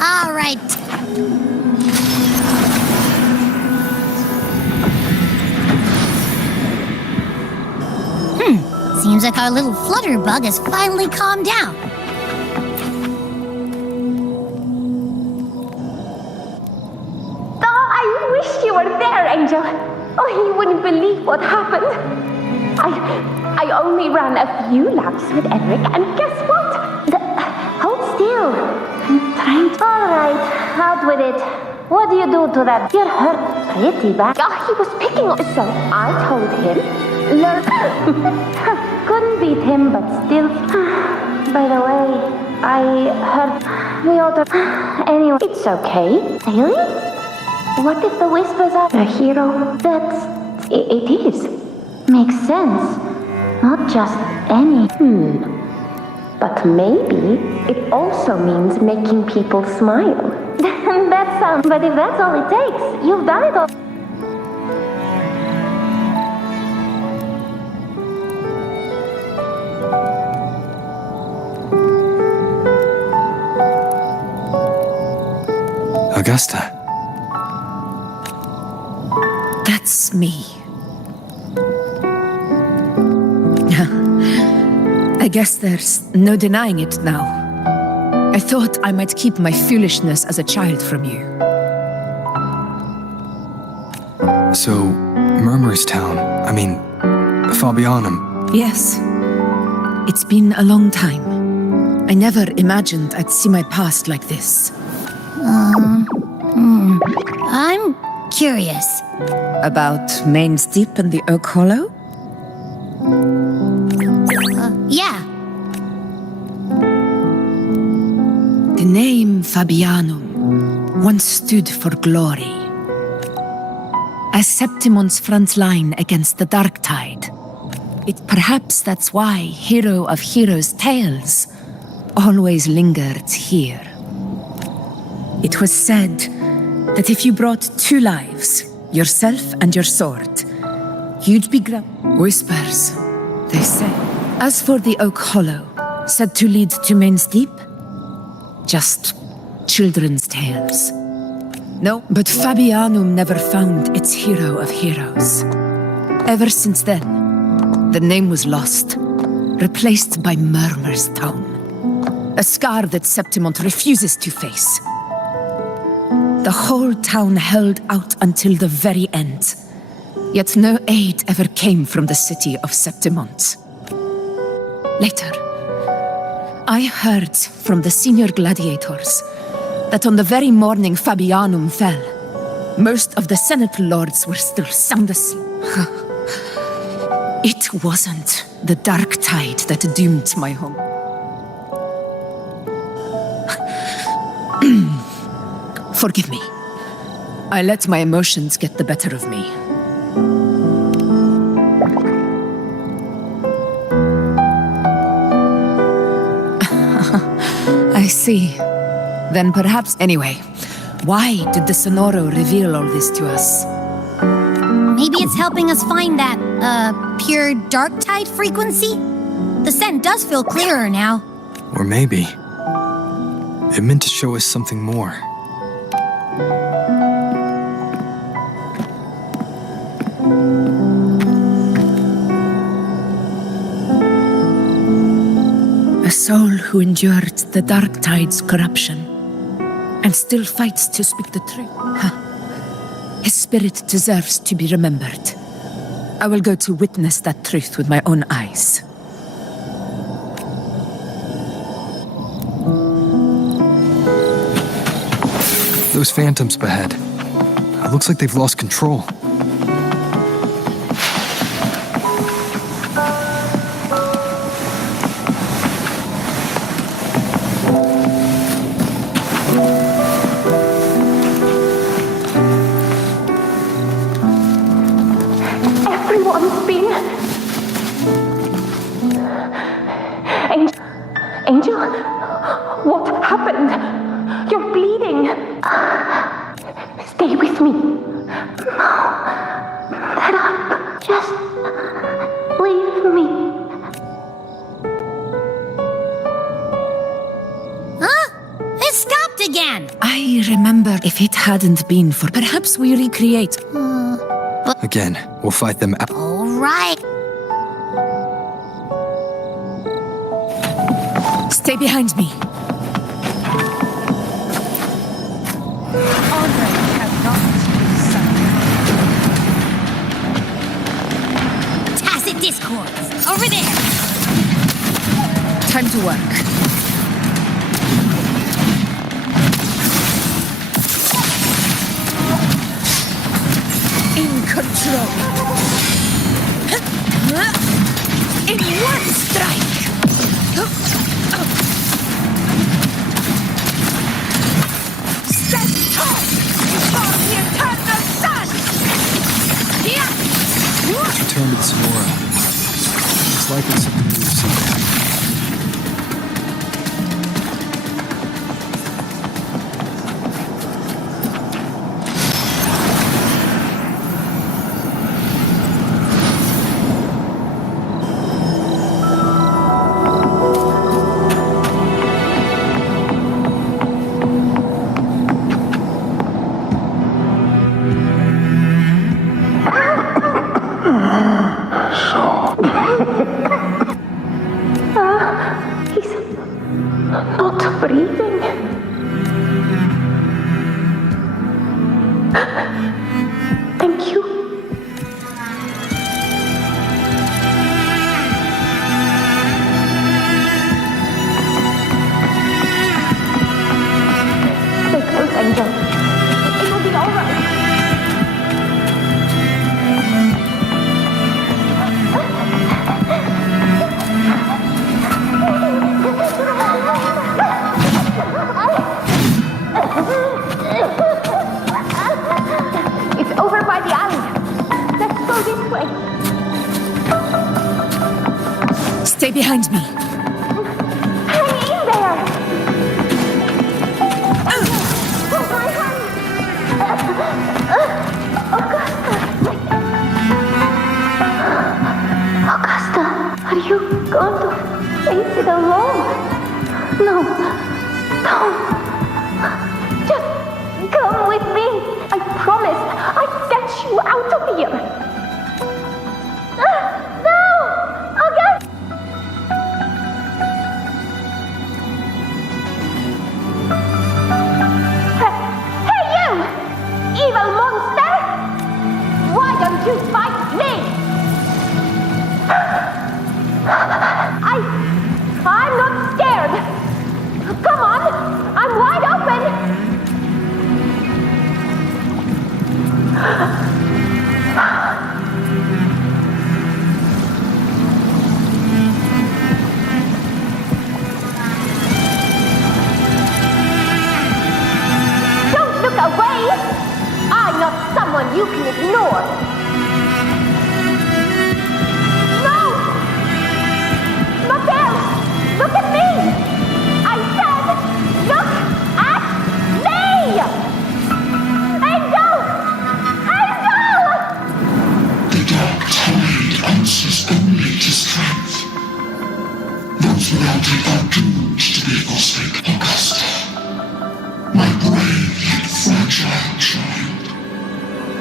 All right. Seems like our little flutterbug has finally calmed down. Oh, I wish you were there, Angel. Oh, you wouldn't believe what happened. I only ran a few laps with Eric, and guess what? Hold still. I'm trying to... All right, out with it. What do you do to that? You're hurt pretty bad. Oh, he was picking up. So I told him, learn... Couldn't beat him, but still... By the way, I heard... We ought to... Anyway, it's okay. Really? What if the Whispers are a hero? It is. Makes sense. Not just any... But maybe it also means making people smile. That sounds... But if that's all it takes, you've done it all... Augusta. That's me. I guess there's no denying it now. I thought I might keep my foolishness as a child from you. So, Murmurstown, Fabianum. Yes. It's been a long time. I never imagined I'd see my past like this. I'm curious. About Main's Deep and the Oak Hollow? Yeah. The name Fabianum once stood for glory. As Septimon's front line against the dark tide. Perhaps that's why Hero of Heroes' tales always lingered here. It was said that if you brought two lives, yourself and your sword, you'd be Whispers, they say. As for the Oak Hollow, said to lead to Main's Deep, just children's tales. No, but Fabianum never found its hero of heroes. Ever since then, the name was lost, replaced by Murmurstown. A scar that Septimont refuses to face. The whole town held out until the very end. Yet no aid ever came from the city of Septimont. Later, I heard from the senior gladiators that on the very morning Fabianum fell, most of the Senate lords were still sound asleep. It wasn't the dark tide that doomed my home. Forgive me. I let my emotions get the better of me. I see. Then perhaps... Anyway, why did the Sonoro reveal all this to us? Maybe it's helping us find that, pure dark tide frequency? The scent does feel clearer now. Or maybe it meant to show us something more. A soul who endured the dark tide's corruption and still fights to speak the truth. His spirit deserves to be remembered. I will go to witness that truth with my own eyes. Those phantoms ahead. It looks like they've lost control. Everyone's been... Angel? What happened? You're bleeding. Stay with me. No. Let up. Just leave me. Huh? It stopped again! I remember if it hadn't been for... Perhaps we recreate... Again, we'll fight them out. All right. Stay behind me. Tacit discords. Over there. Time to work. In control. In one strike. Stand tall before the eternal sun. Return to the Sonora. It's likely something new somewhere. Stay behind me. Hang in there! Hold my hand! Augusta, are you going to face it alone? No, don't. Just come with me. I promised I'd get you out of here. You fight me! I'm not scared! Come on! I'm wide open! Don't look away! I someone you can ignore. No! Look out! Look at me! I said, look at me! Angel! The dark tide answers only to strength. Those without it are doomed to be ostrich Augusta. My brave yet fragile child.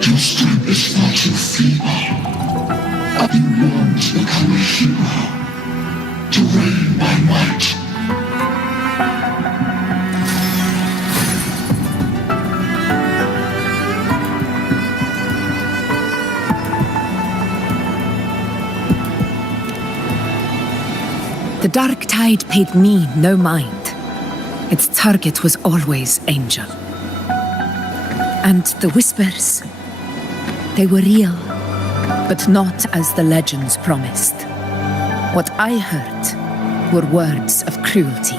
Your strength is far too feeble. You long to become a hero, to reign by might. The dark tide paid me no mind. Its target was always Angel. And the whispers, they were real, but not as the legends promised. What I heard were words of cruelty.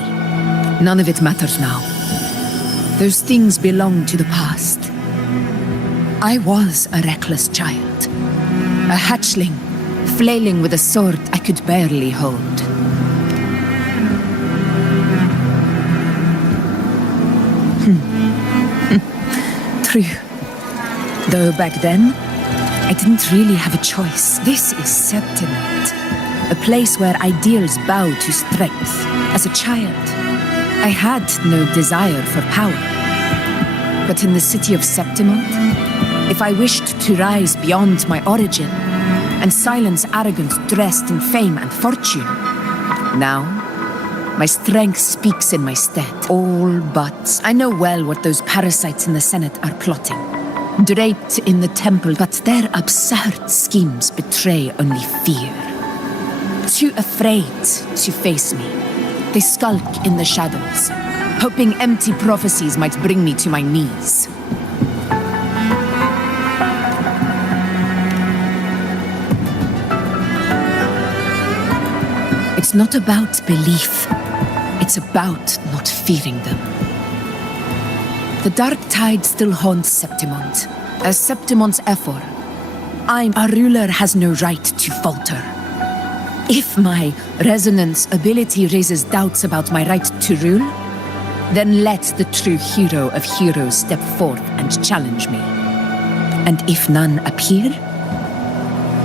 None of it matters now. Those things belong to the past. I was a reckless child, a hatchling, flailing with a sword I could barely hold. True. Though back then, I didn't really have a choice. This is Septimont, a place where ideals bow to strength. As a child, I had no desire for power. But in the city of Septimont, if I wished to rise beyond my origin and silence arrogance dressed in fame and fortune, now my strength speaks in my stead. All but I know well what those parasites in the Senate are plotting. Draped in the temple, but their absurd schemes betray only fear. Too afraid to face me, they skulk in the shadows, hoping empty prophecies might bring me to my knees. It's not about belief. It's about not fearing them. The dark tide still haunts Septimont. As Septimont's ephor, our ruler has no right to falter. If my resonance ability raises doubts about my right to rule, then let the true hero of heroes step forth and challenge me. And if none appear,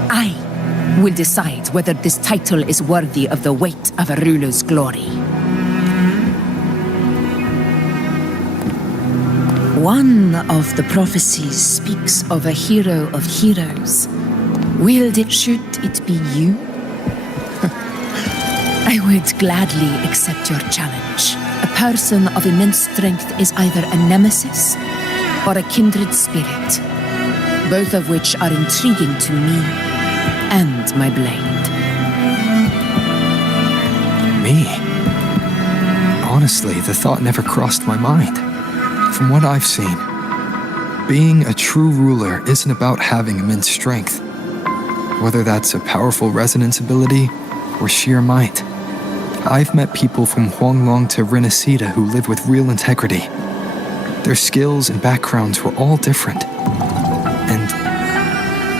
I will decide whether this title is worthy of the weight of a ruler's glory. One of the prophecies speaks of a hero of heroes. Should it be you? I would gladly accept your challenge. A person of immense strength is either a nemesis or a kindred spirit, both of which are intriguing to me and my blade. Me? Honestly, the thought never crossed my mind. From what I've seen, being a true ruler isn't about having immense strength, whether that's a powerful resonance ability or sheer might. I've met people from Huanglong to Renacida who live with real integrity. Their skills and backgrounds were all different.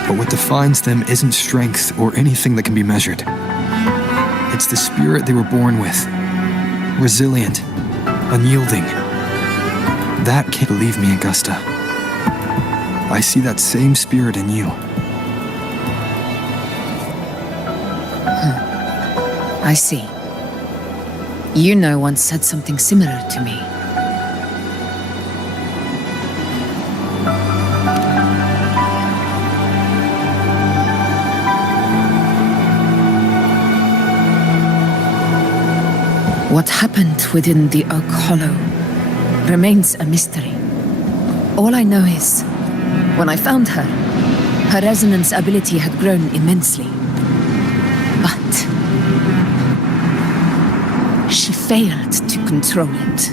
But what defines them isn't strength or anything that can be measured. It's the spirit they were born with. Resilient, unyielding. That can't believe me, Augusta. I see that same spirit in you. I see. Yuno once said something similar to me. What happened within the Oak Hollow remains a mystery. All I know is, when I found her, her resonance ability had grown immensely. But she failed to control it.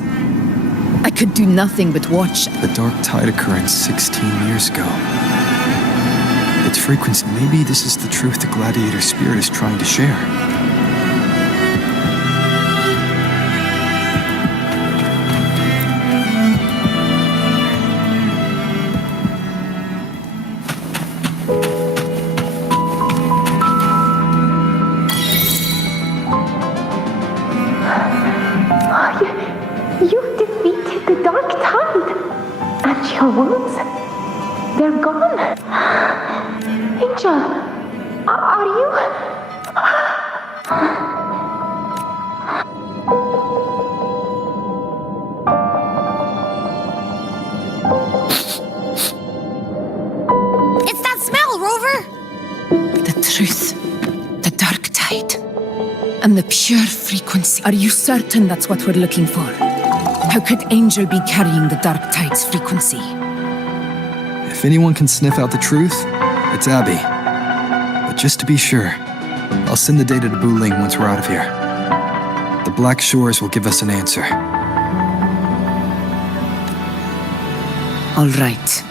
I could do nothing but watch. The dark tide occurrence 16 years ago. Its frequency, maybe this is the truth the gladiator spirit is trying to share. Her wounds? They're gone. Angel, are you... It's that smell, Rover! The truth. The dark tide. And the pure frequency. Are you certain that's what we're looking for? How could Angel be carrying the dark tide's frequency? If anyone can sniff out the truth, it's Abby. But just to be sure, I'll send the data to Buling once we're out of here. The Black Shores will give us an answer. All right.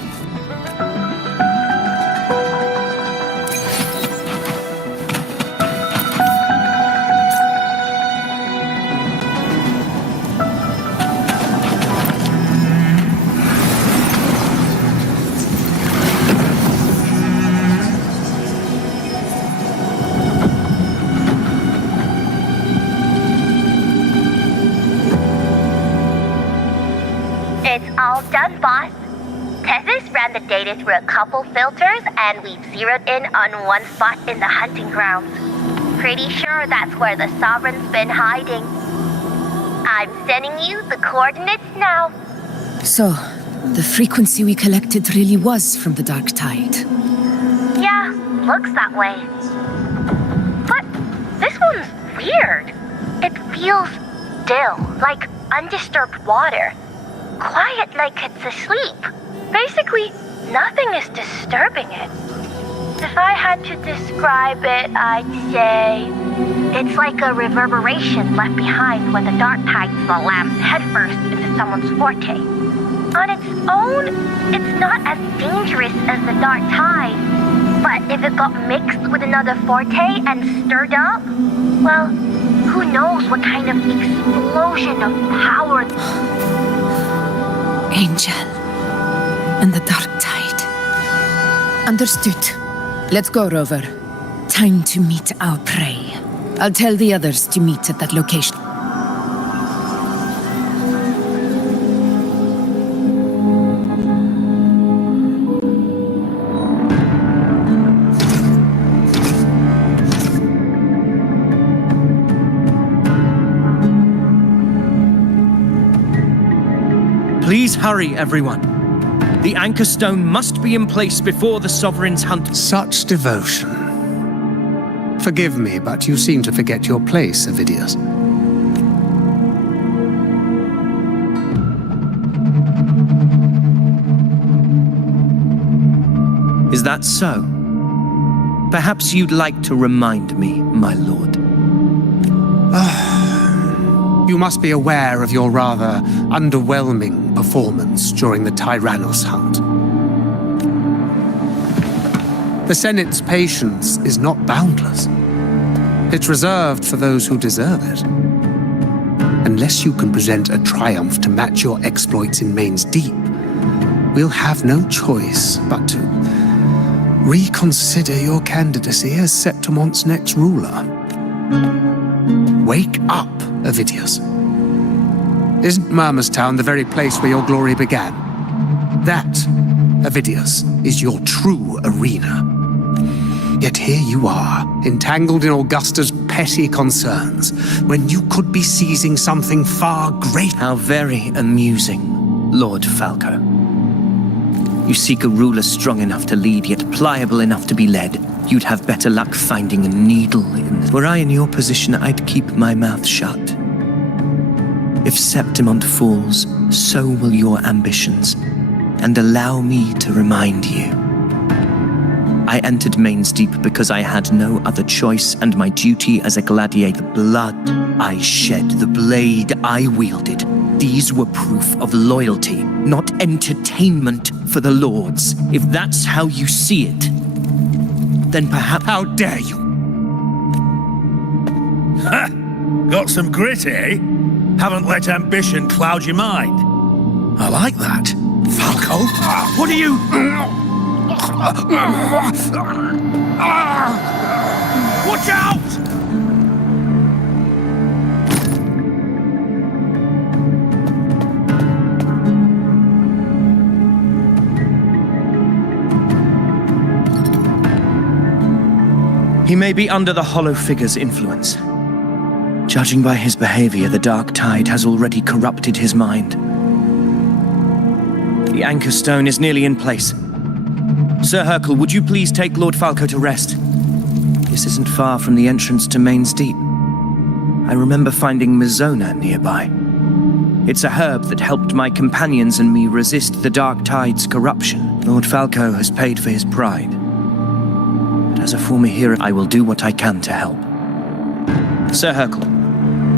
It's all done, boss. Tethys ran the data through a couple filters, and we've zeroed in on one spot in the hunting grounds. Pretty sure that's where the Sovereign's been hiding. I'm sending you the coordinates now. So, the frequency we collected really was from the dark tide. Yeah, looks that way. But this one's weird. It feels still, like undisturbed water. Quiet like it's asleep. Basically, nothing is disturbing it. If I had to describe it, I'd say it's like a reverberation left behind when the dark tide slams headfirst into someone's forte. On its own, it's not as dangerous as the dark tide. But if it got mixed with another forte and stirred up, well, who knows what kind of explosion of power... Angel. And the dark tide. Understood. Let's go, Rover. Time to meet our prey. I'll tell the others to meet at that location. Please hurry, everyone. The anchor stone must be in place before the Sovereign's hunt. Such devotion. Forgive me, but you seem to forget your place, Avidius. Is that so? Perhaps you'd like to remind me, my lord. You must be aware of your rather underwhelming performance during the Tyrannos hunt. The Senate's patience is not boundless. It's reserved for those who deserve it. Unless you can present a triumph to match your exploits in Main's Deep, we'll have no choice but to reconsider your candidacy as Septimonte's next ruler. Wake up, Avidius. Isn't Murmustown the very place where your glory began? That, Avidius, is your true arena. Yet here you are, entangled in Augusta's petty concerns, when you could be seizing something far greater. How very amusing, Lord Falco. You seek a ruler strong enough to lead, yet pliable enough to be led. You'd have better luck finding a needle in the... Were I in your position, I'd keep my mouth shut. If Septimont falls, so will your ambitions. And allow me to remind you. I entered Main's Deep because I had no other choice, and my duty as a gladiator, the blood I shed, the blade I wielded, these were proof of loyalty, not entertainment for the lords. If that's how you see it, then perhaps... How dare you! Ha! Got some grit, eh? Haven't let ambition cloud your mind. I like that. Falco, what are you... Watch out! He may be under the hollow figure's influence. Judging by his behavior, the dark tide has already corrupted his mind. The anchor stone is nearly in place. Sir Hercule, would you please take Lord Falco to rest? This isn't far from the entrance to Main's Deep. I remember finding Mizona nearby. It's a herb that helped my companions and me resist the dark tide's corruption. Lord Falco has paid for his pride. But as a former hero, I will do what I can to help. Sir Hercule,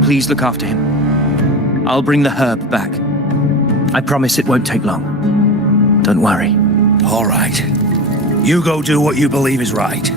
please look after him. I'll bring the herb back. I promise it won't take long. Don't worry. All right. You go do what you believe is right.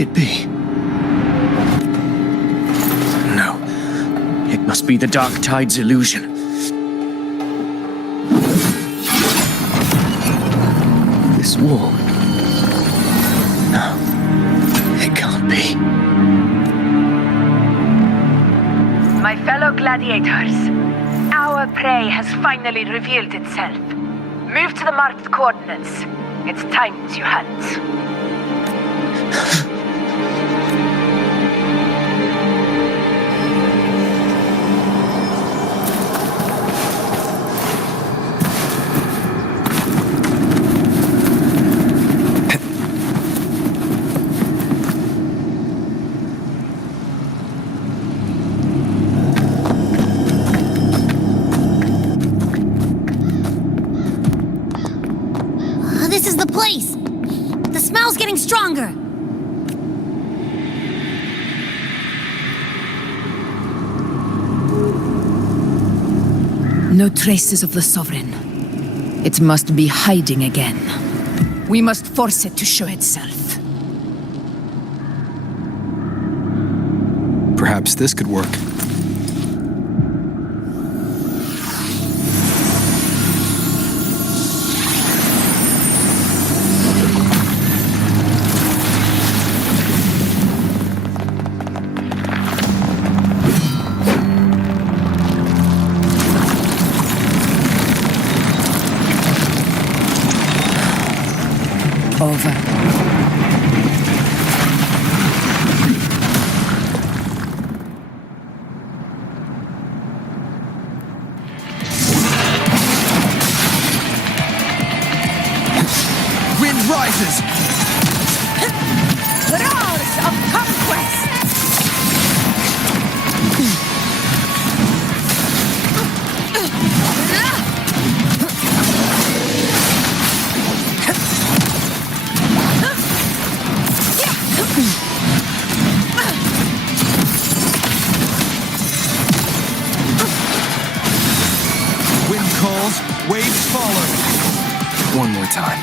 It be? No. It must be the dark tide's illusion. This wall. No. It can't be. My fellow gladiators, our prey has finally revealed itself. Move to the marked coordinates. It's time to hunt. This is the place! The smell's getting stronger! No traces of the Sovereign. It must be hiding again. We must force it to show itself. Perhaps this could work. Over. Wind rises! Roars of conquest! Wind calls, waves follow. One more time.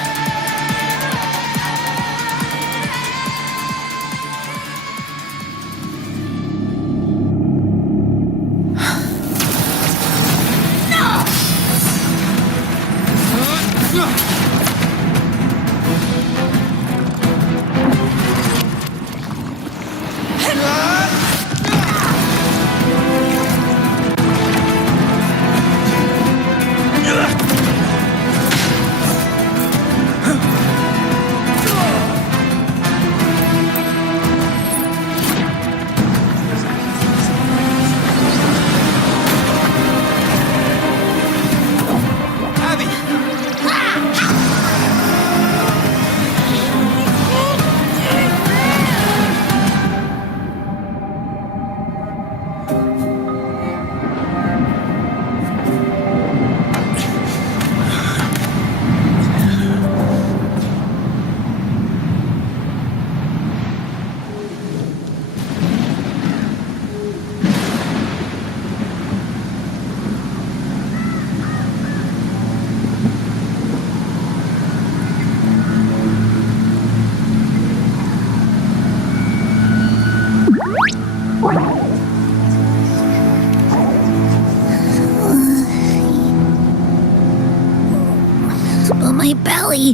My belly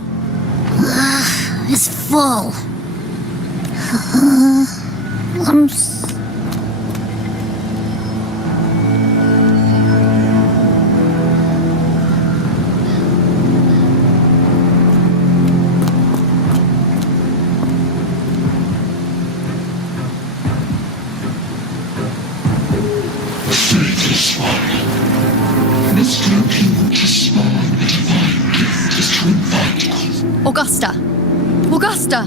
is full. Faithless one. Must help you to spawn a divine gift is to invite. Augusta! Augusta!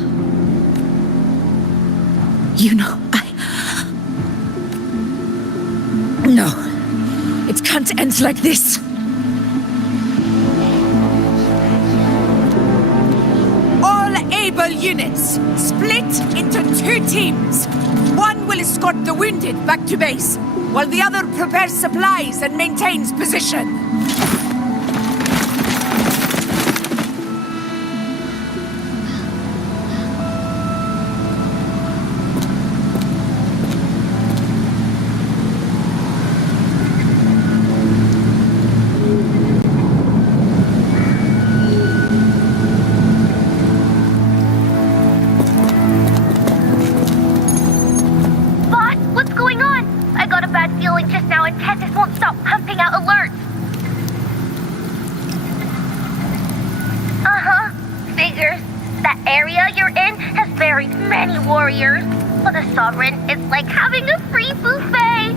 No. It can't end like this. All able units, split into 2 teams. One will escort the wounded back to base, while the other prepares supplies and maintains position. Like having a free buffet.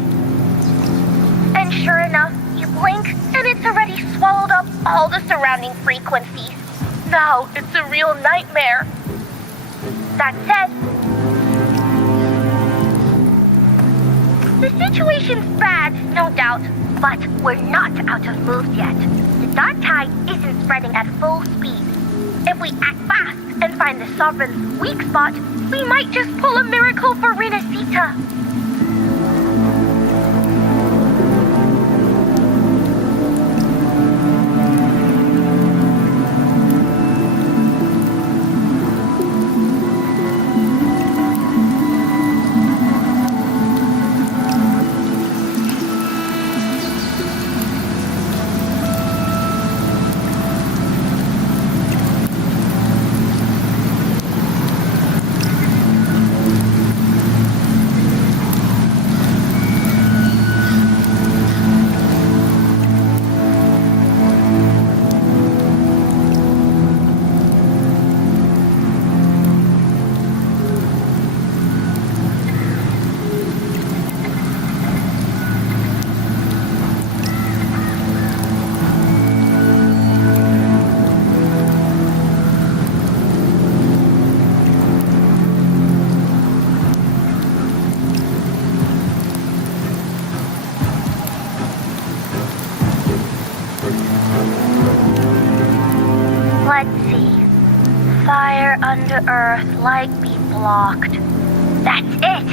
And sure enough, you blink and it's already swallowed up all the surrounding frequencies. Now it's a real nightmare. That said, the situation's bad, no doubt, but we're not out of moves yet. The dark tide isn't spreading at full speed. If we act fast and find the Sovereign's weak spot, we might just pull a miracle for Renacita. Under earth, light be blocked. That's it!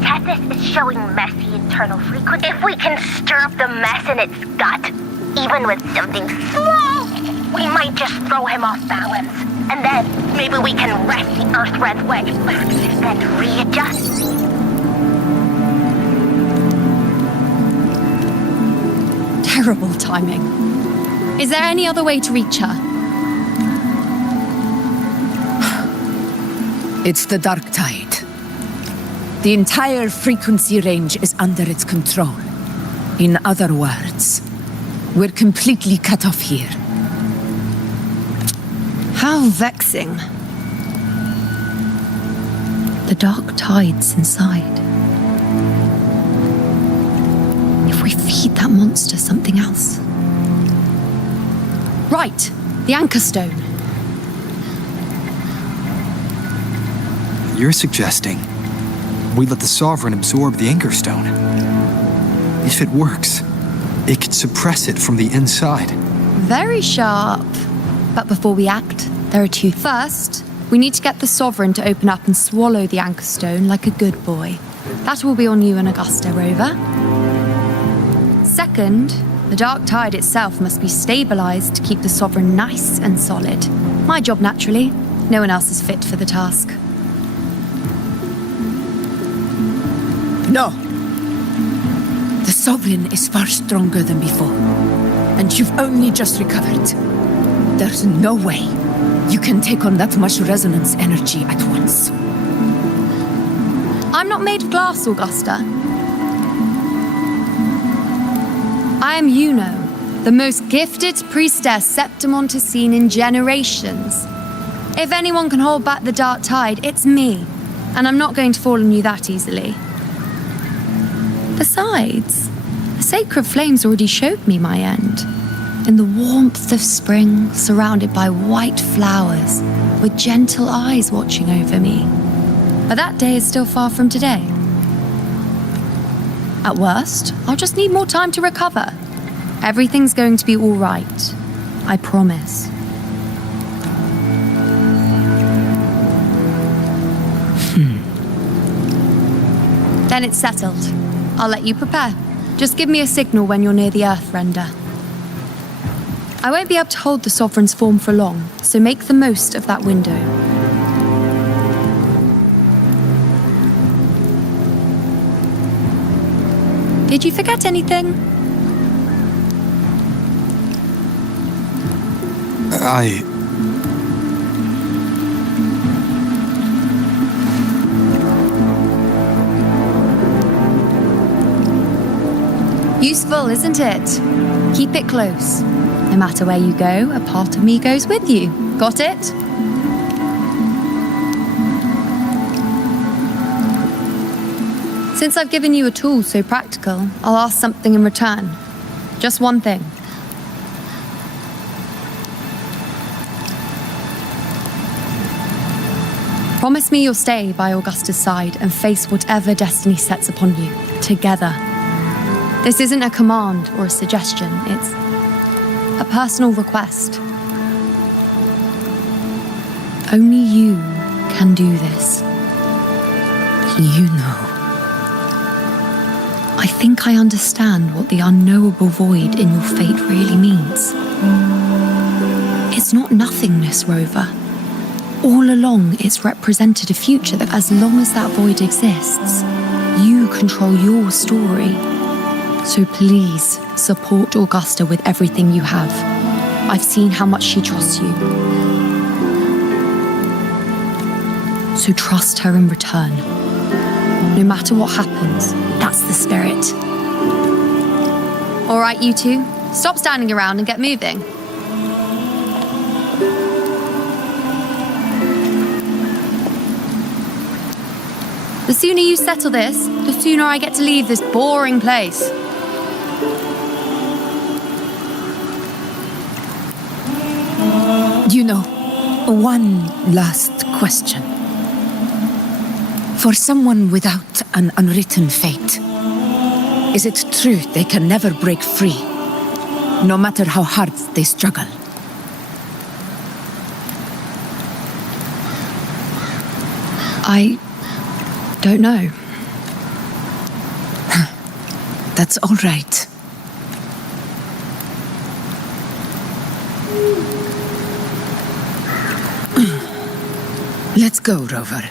Tethys is showing messy internal frequency. If we can stir up the mess in its gut, even with something small, we might just throw him off balance. And then maybe we can wrest the earth red wedge back and readjust. Terrible timing. Is there any other way to reach her? It's the dark tide. The entire frequency range is under its control. In other words, we're completely cut off here. How vexing. The dark tide's inside. If we feed that monster something else. Right, the anchor stone. You're suggesting we let the Sovereign absorb the anchor stone. If it works, it could suppress it from the inside. Very sharp. But before we act, there are 2. First, we need to get the Sovereign to open up and swallow the anchor stone like a good boy. That will be on you and Augusta, Rover. Second, the dark tide itself must be stabilized to keep the Sovereign nice and solid. My job, naturally. No one else is fit for the task. No. The Sovereign is far stronger than before. And you've only just recovered. There's no way you can take on that much resonance energy at once. I'm not made of glass, Augusta. I am Yuno, the most gifted priestess Septimont has seen in generations. If anyone can hold back the dark tide, it's me. And I'm not going to fall on you that easily. Besides, the sacred flames already showed me my end. In the warmth of spring, surrounded by white flowers, with gentle eyes watching over me. But that day is still far from today. At worst, I'll just need more time to recover. Everything's going to be all right. I promise. Then it's settled. I'll let you prepare. Just give me a signal when you're near the Earth Render. I won't be able to hold the Sovereign's form for long, so make the most of that window. Did you forget anything? Useful, isn't it? Keep it close. No matter where you go, a part of me goes with you. Got it? Since I've given you a tool so practical, I'll ask something in return. Just one thing. Promise me you'll stay by Augusta's side and face whatever destiny sets upon you, together. This isn't a command or a suggestion, it's a personal request. Only you can do this. You know. I think I understand what the unknowable void in your fate really means. It's not nothingness, Rover. All along, it's represented a future that as long as that void exists, you control your story. So please, support Augusta with everything you have. I've seen how much she trusts you. So trust her in return. No matter what happens, that's the spirit. All right, you two, stop standing around and get moving. The sooner you settle this, the sooner I get to leave this boring place. You know, one last question. For someone without an unwritten fate, is it true they can never break free, no matter how hard they struggle? I don't know. That's all right. Let's go, Rover.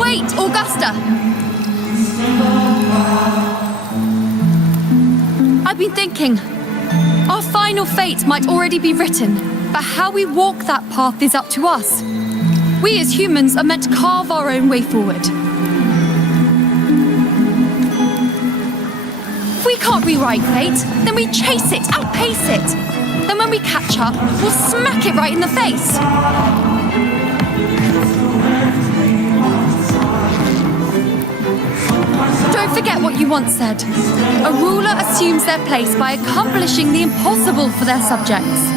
Wait, Augusta! I've been thinking, our final fate might already be written, but how we walk that path is up to us. We as humans are meant to carve our own way forward. If we can't rewrite fate, then we chase it, outpace it. Then when we catch up, we'll smack it right in the face. Don't forget what you once said. A ruler assumes their place by accomplishing the impossible for their subjects.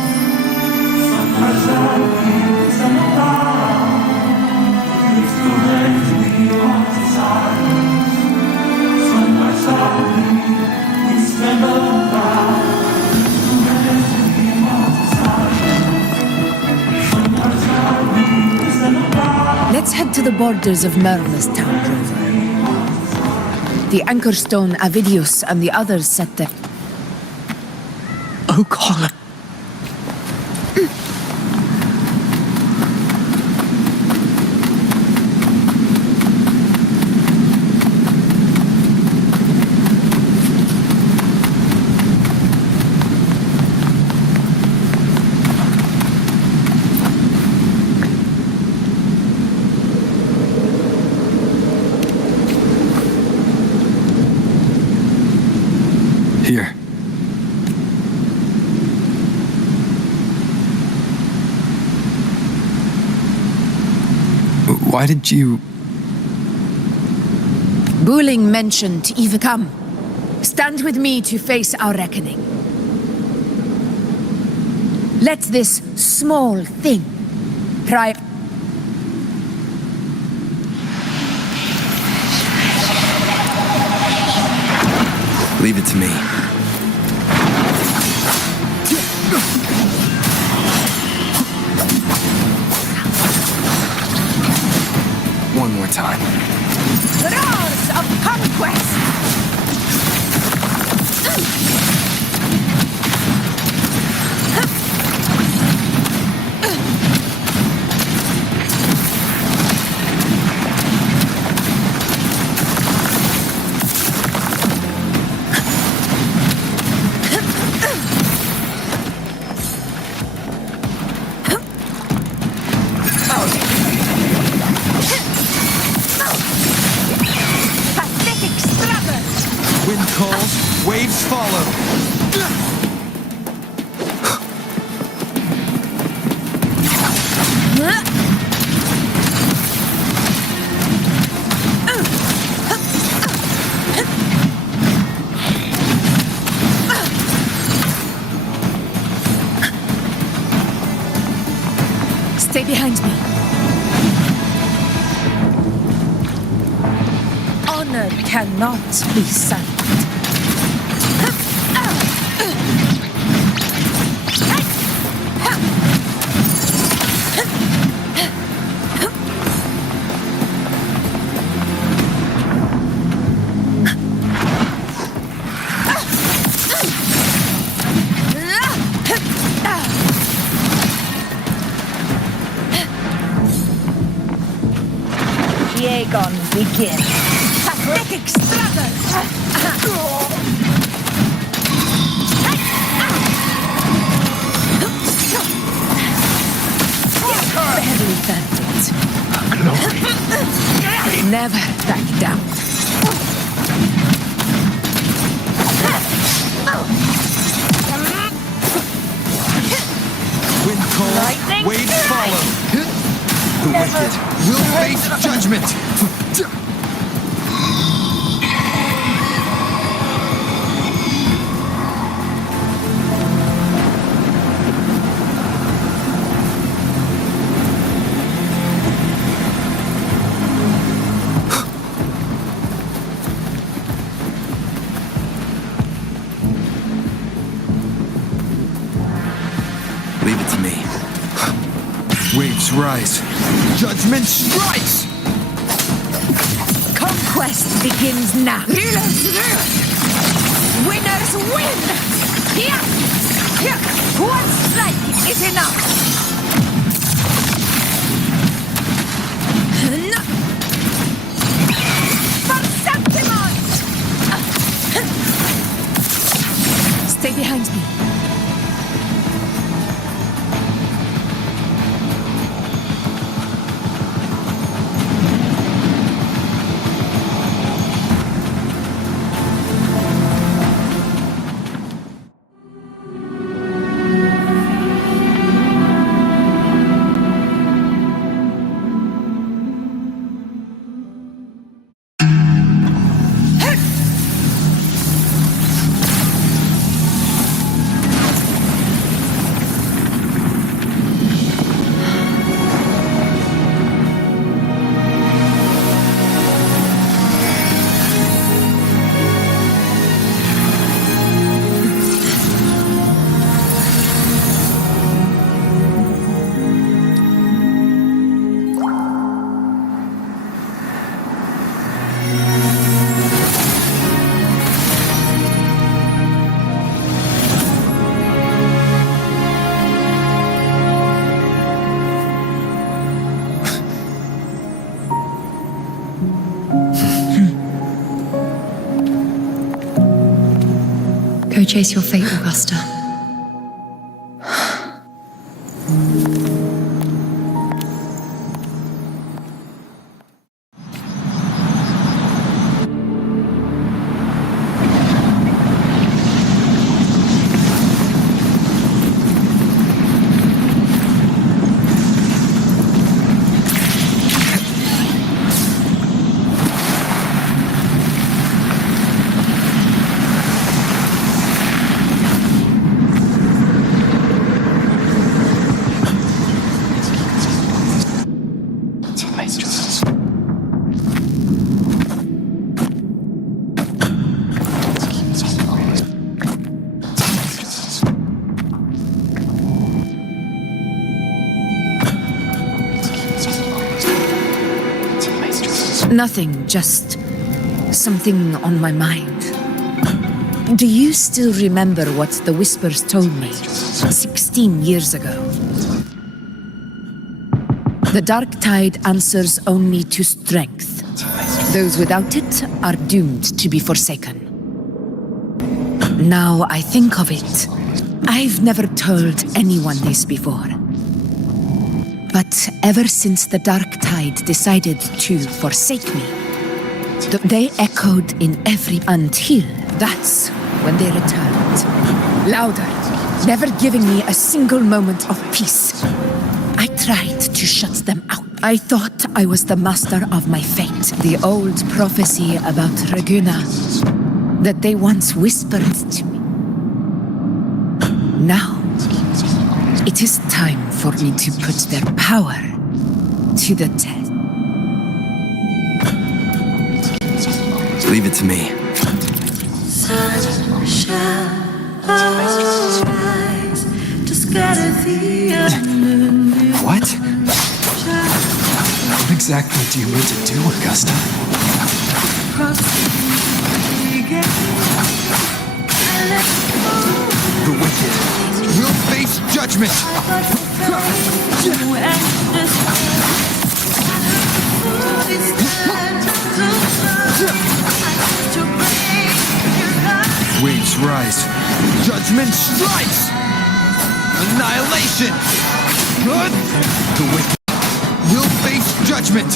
the borders of Merla's town, rover. The anchor stone Avidius and the others set their... Oh, God. Here. Why did you... Buling mentioned Eva come. Stand with me to face our reckoning. Let this small thing try... Leave it to me. One more time. Roars of conquest! Wind calls, waves follow. Stay behind me. Honor cannot be silent. Aegon begin. Pathetic struggle! Barely felt it. Never back down. Wind calls, waves follow. The wicked will face judgment. Leave it to me. Waves rise. Judgment strikes! Conquest begins now. Winners win! One strike is enough! For Septimont! Stay behind me. chase your fate, Augusta. Nothing, just something on my mind. Do you still remember what the Whispers told me 16 years ago? The dark tide answers only to strength. Those without it are doomed to be forsaken. Now I think of it, I've never told anyone this before. But ever since the dark tide decided to forsake me, they echoed in every until that's when they returned. Louder, never giving me a single moment of peace. I tried to shut them out. I thought I was the master of my fate. The old prophecy about Reguna that they once whispered to me. Now, it is time for me to put their power to the test. Leave it to me. Sun shall arise to scatter the enemy. What? What exactly do you mean to do, Augusta? The wicked will face judgment! Waves rise. Judgment strikes! Annihilation! The wicked will face judgment!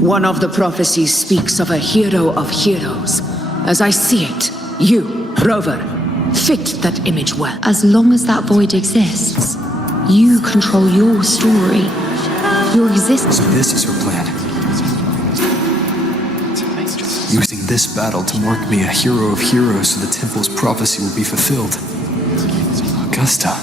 One of the prophecies speaks of a hero of heroes. As I see it, you, Rover, fit that image well. As long as that void exists, you control your story, your existence. So this is her plan. Using this battle to mark me a hero of heroes so the temple's prophecy will be fulfilled. Augusta.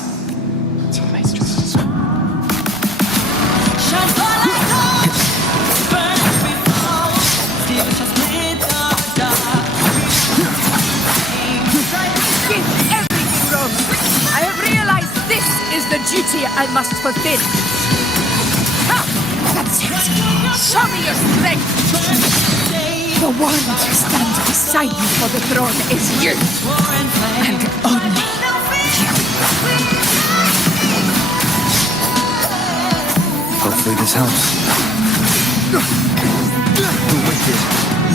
The duty I must fulfill. Ha! That's it. Show me your strength. The one to stand beside you for the throne is you, and only you. Hopefully this helps. The wicked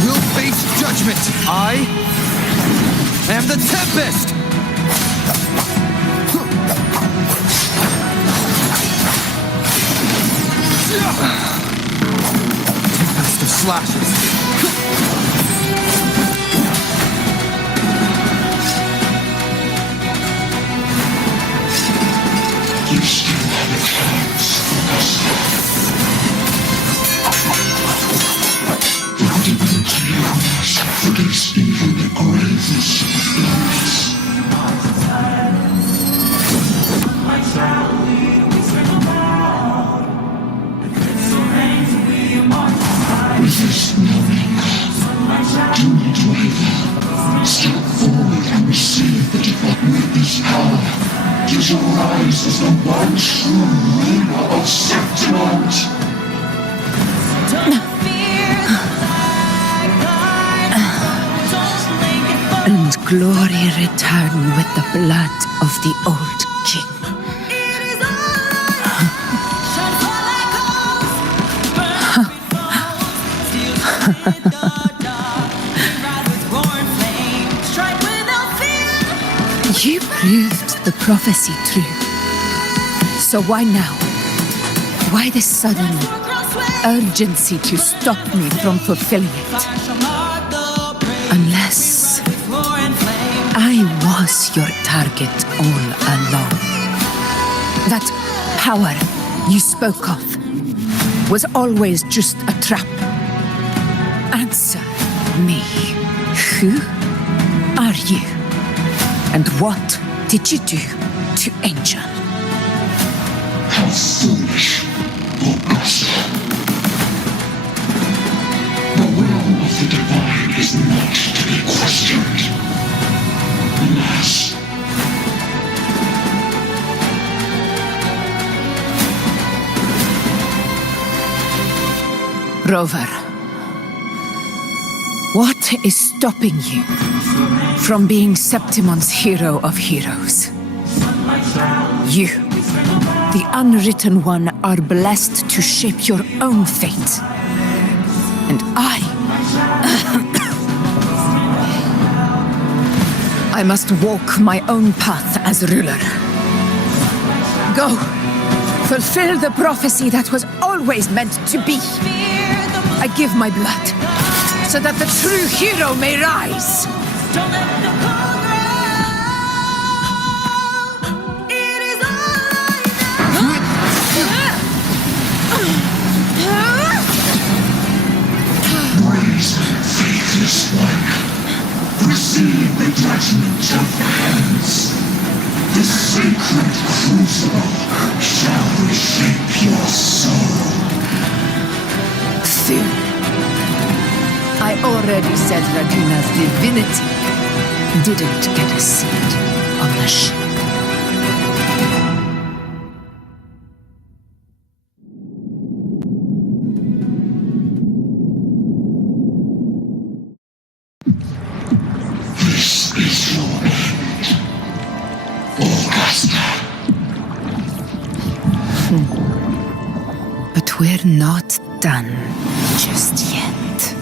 will face judgment. I am the Tempest. Tempest of slashes. You still have a chance, Augusta. Rudiment heroes against even the gravest of illness. Resist no longer. Do not waver. Step forward and receive the divine witness power. Did you rise as the one true ruler of Septimont? And glory return with the blood of the old king. You proved the prophecy true. So why now? Why this sudden urgency to stop me from fulfilling it? Unless I was your target all along. That power you spoke of was always just a trap. Answer me. Who are you? And what did you do to Angel? How foolish, Augusta. The will of the divine is not to be questioned. Alas. Rover, what is stopping you from being Septimon's hero of heroes? You, the unwritten one, are blessed to shape your own fate. And I must walk my own path as ruler. Go, fulfill the prophecy that was always meant to be. I give my blood, so that the true hero may rise. Don't let the cold grow. It is all Praise faithless one. Receive the judgment of hands. The sacred crucible shall reshape your soul. Soon. I already said Raguna's divinity didn't get a seat on the ship. This is your end, Augusta. But we're not done just yet.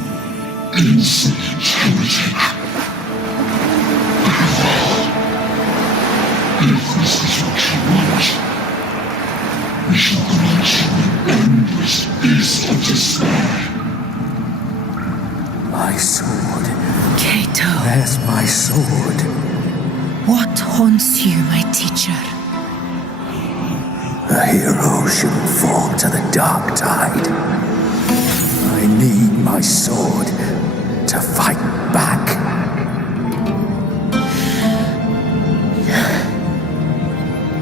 Insolent heretic. If this is what you want, we shall grant you an endless beast of despair. My sword. Cato. Where's my sword? What haunts you, my teacher? A hero shouldn't fall to the dark tide. I need my sword to fight back.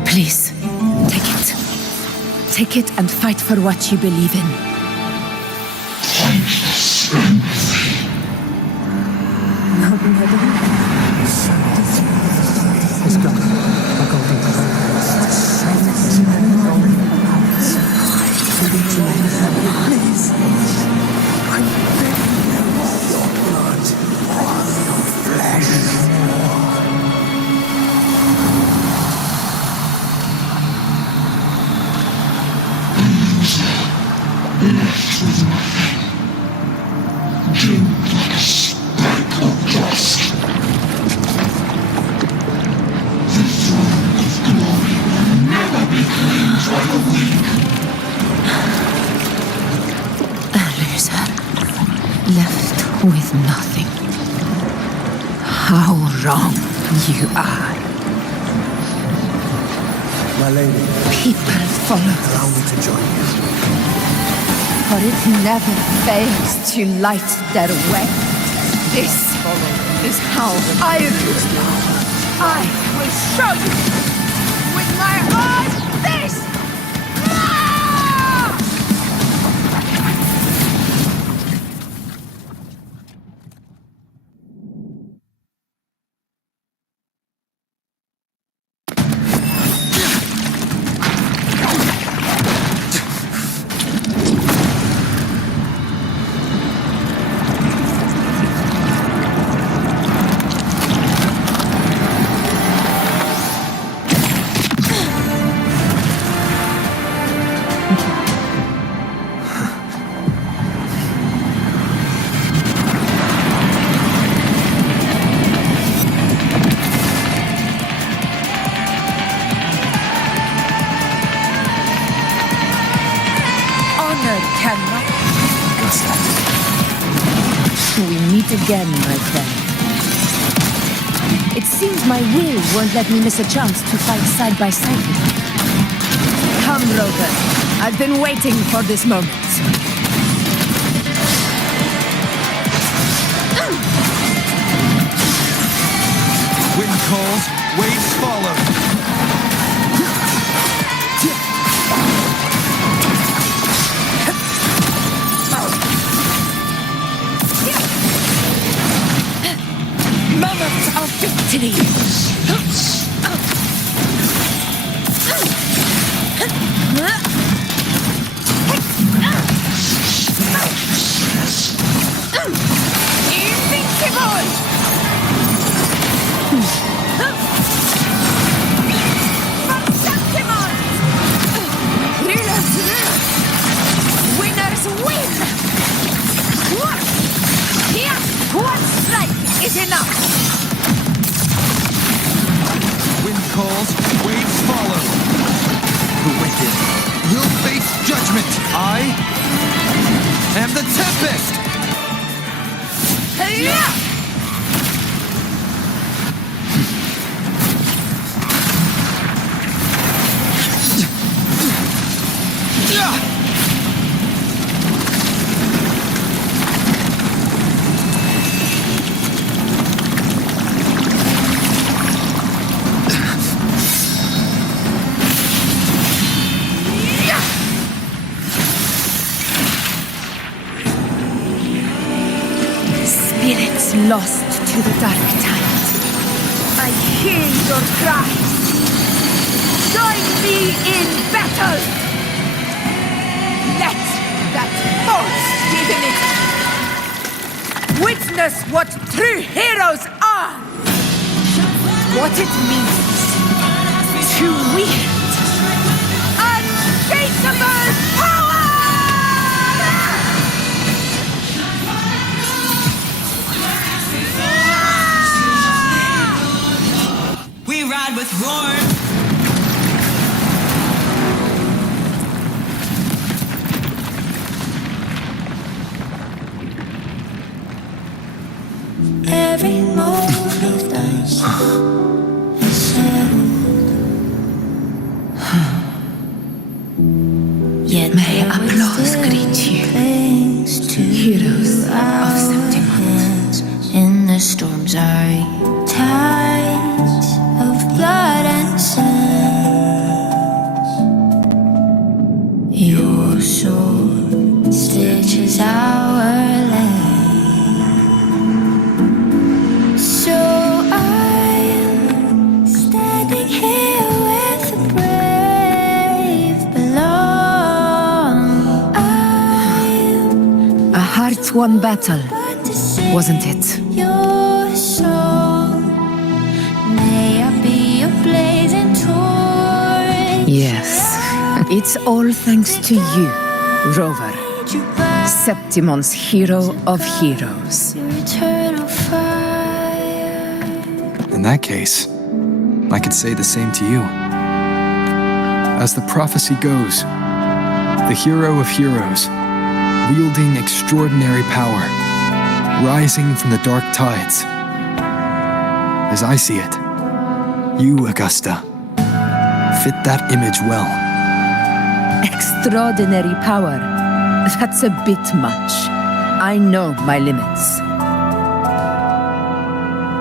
Please, take it. Take it and fight for what you believe in. Pointless empathy. Let's go. Please. I beg you, your blood, your flesh. Left with nothing. Doomed like a speck of dust. The throne of glory will never be claimed by the weak. A loser, left with nothing. How wrong you are. My lady. People follow Allow me to join you. For it never fails to light their way. This is how I use power. I will show you with my own fist! meet again, my friend. It seems my will won't let me miss a chance to fight side by side with you. Come, Rover. I've been waiting for this moment. Wind calls, waves follow. Moment of victory! Invincible! Winners win! Here, one strike is enough! Wind calls, waves follow. The wicked will face judgment. I am the Tempest! Yeah! Spirits lost to the dark tide. I hear your cries. Join me in battle! Let that false divinity witness what true heroes are! What it means to wield unshakable power! We ride with roar. Every moment of dance is settled. Yet may applause greet you, heroes of Septimont. In the storm's eye, tides of blood and sands. Your sword stitches our land. So I'm standing here where the brave belong. A hard-won battle, wasn't it? Your song, may I be a blazing torch. Yes, it's all thanks to you, Rover, Septimon's hero of heroes. Eternal fire. In that case, I could say the same to you. As the prophecy goes, the hero of heroes, wielding extraordinary power, rising from the dark tides. As I see it, you, Augusta, fit that image well. Extraordinary power. That's a bit much. I know my limits.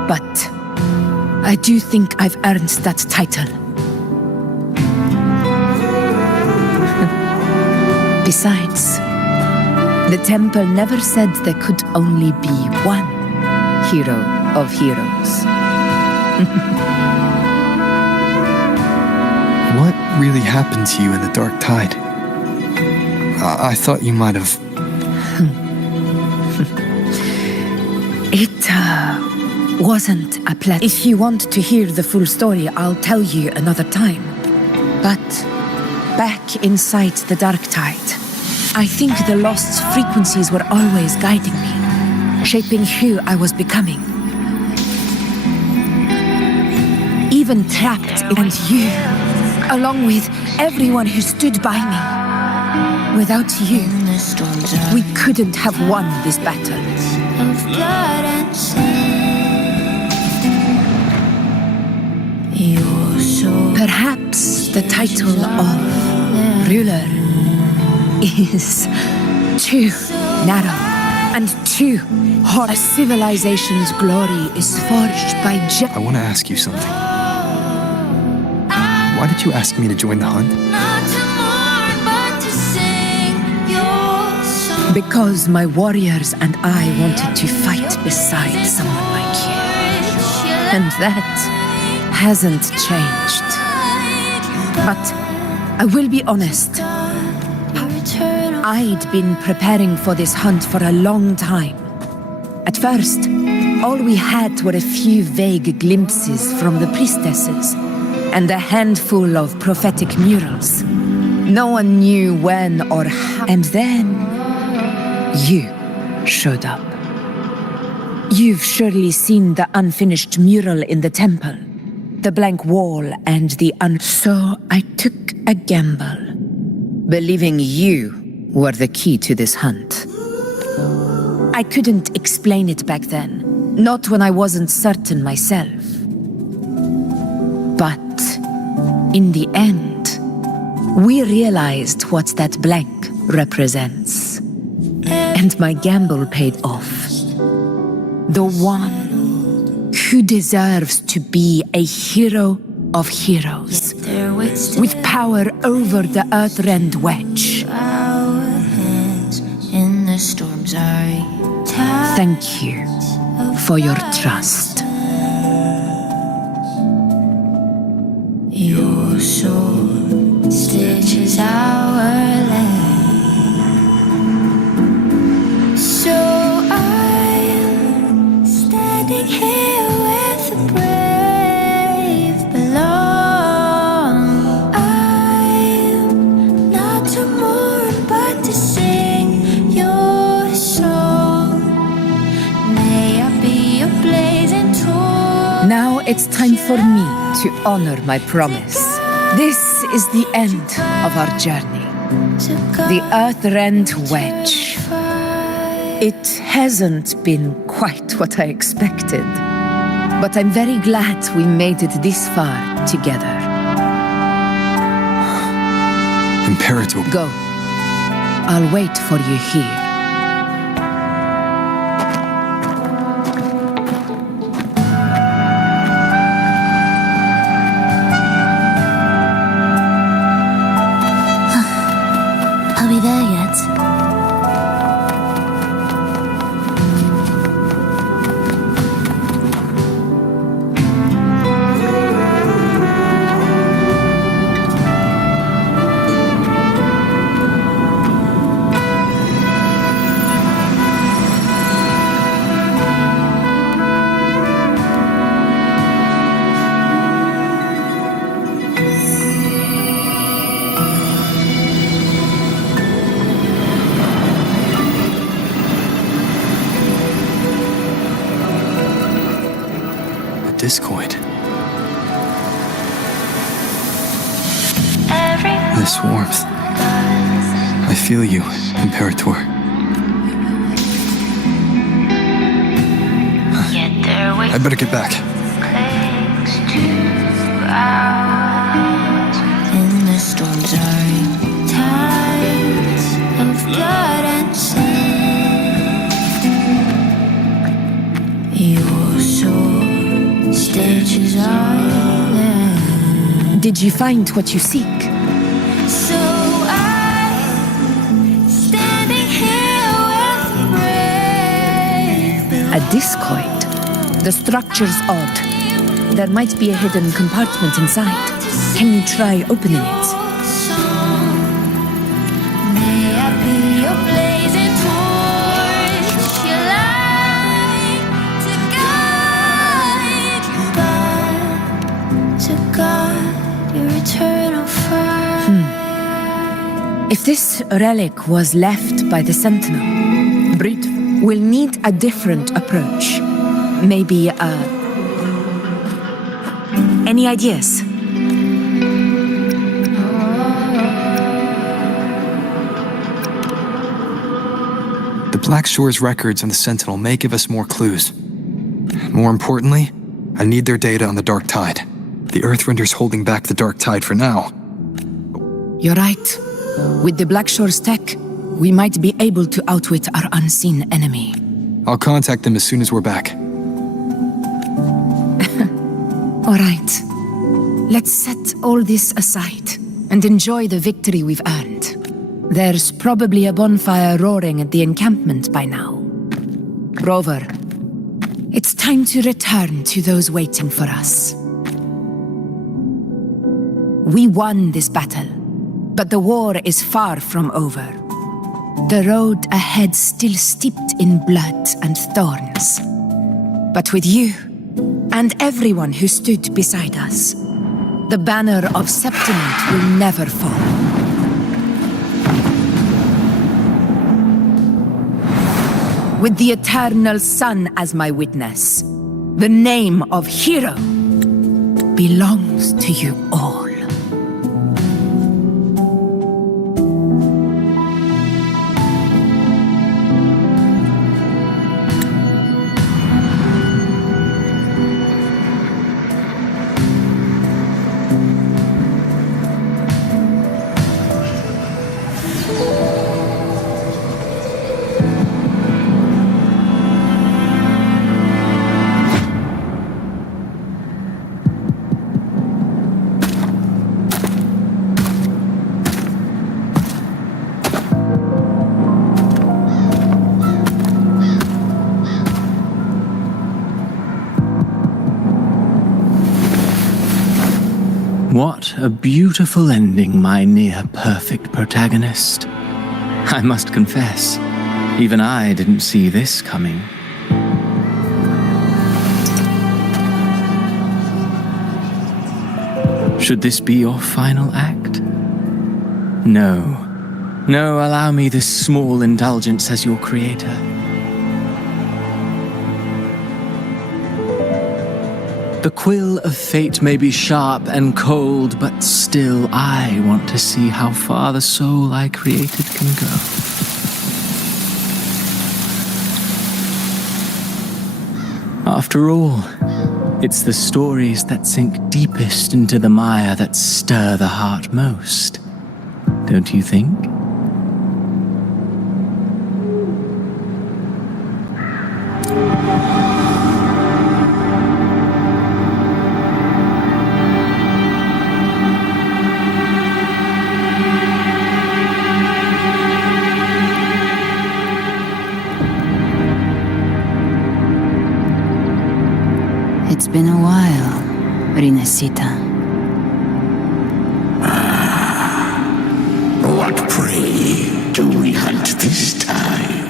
But I do think I've earned that title. Besides, the temple never said there could only be one hero of heroes. What really happened to you in the dark tide? I thought you might have... It wasn't a plan. If you want to hear the full story, I'll tell you another time. But back inside the dark tide, I think the lost frequencies were always guiding me, shaping who I was becoming. Even trapped in, and you, along with everyone who stood by me. Without you, we couldn't have won this battle. of blood and sin. Your soul. Perhaps the title of ruler is too narrow and too hot. A civilization's glory is forged by I want to ask you something. Why did you ask me to join the hunt? Because my warriors and I wanted to fight beside someone like you. And that hasn't changed. But I will be honest. I'd been preparing for this hunt for a long time. At first, all we had were a few vague glimpses from the priestesses and a handful of prophetic murals. No one knew when or how. And then you showed up. You've surely seen the unfinished mural in the temple, the blank wall and the So I took a gamble, believing you were the key to this hunt. I couldn't explain it back then, not when I wasn't certain myself. But in the end, we realized what that blank represents. And my gamble paid off. The one who deserves to be a hero of heroes, with power over the earth-rend wedge. In the storms Thank you for your trust. Your soul stitches our land. So I'm standing here with the brave belong. I'm not to mourn but to sing your song. May I be a blazing torch. Now it's time for me to honor my promise. This is the end of our journey. The earth-rend wedge. It hasn't been quite what I expected, but I'm very glad we made it this far together. Imperator. Go. I'll wait for you here. Are we there yet? Discord. This warmth. I feel you, Imperator. I better get back. In the storms tides of blood and sin. Your soul stitches our land. Did you find what you seek? So I'm standing here with the brave. A discoid. The structure's odd. There might be a hidden compartment inside. Can you try opening it? May I be your blazing torch, your light to guide your eternal fire. If this relic was left by the Sentinel, Brut will need a different approach. Maybe any ideas? The Black Shore's records on the Sentinel may give us more clues. More importantly, I need their data on the Dark Tide. The Earthrender's holding back the Dark Tide for now. You're right. With the Black Shore's tech, we might be able to outwit our unseen enemy. I'll contact them as soon as we're back. All right. Let's set all this aside and enjoy the victory we've earned. There's probably a bonfire roaring at the encampment by now. Rover, it's time to return to those waiting for us. We won this battle, but the war is far from over. The road ahead still steeped in blood and thorns. But with you, and everyone who stood beside us, the banner of Septiment will never fall. With the eternal sun as my witness, the name of hero belongs to you all. What a beautiful ending, my near-perfect protagonist. I must confess, even I didn't see this coming. Should this be your final act? No. No, allow me this small indulgence as your creator. The quill of fate may be sharp and cold, but still I want to see how far the soul I created can go. After all, it's the stories that sink deepest into the mire that stir the heart most, don't you think? It's been a while, Rinesita. What prey do we hunt this time?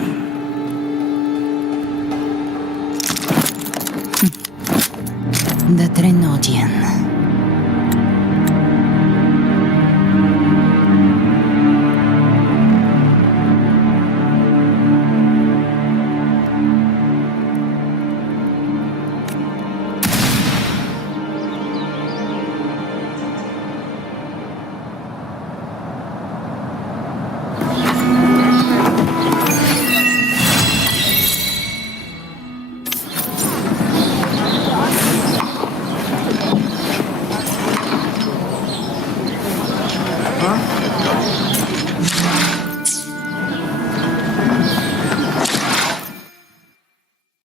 The Trenodian.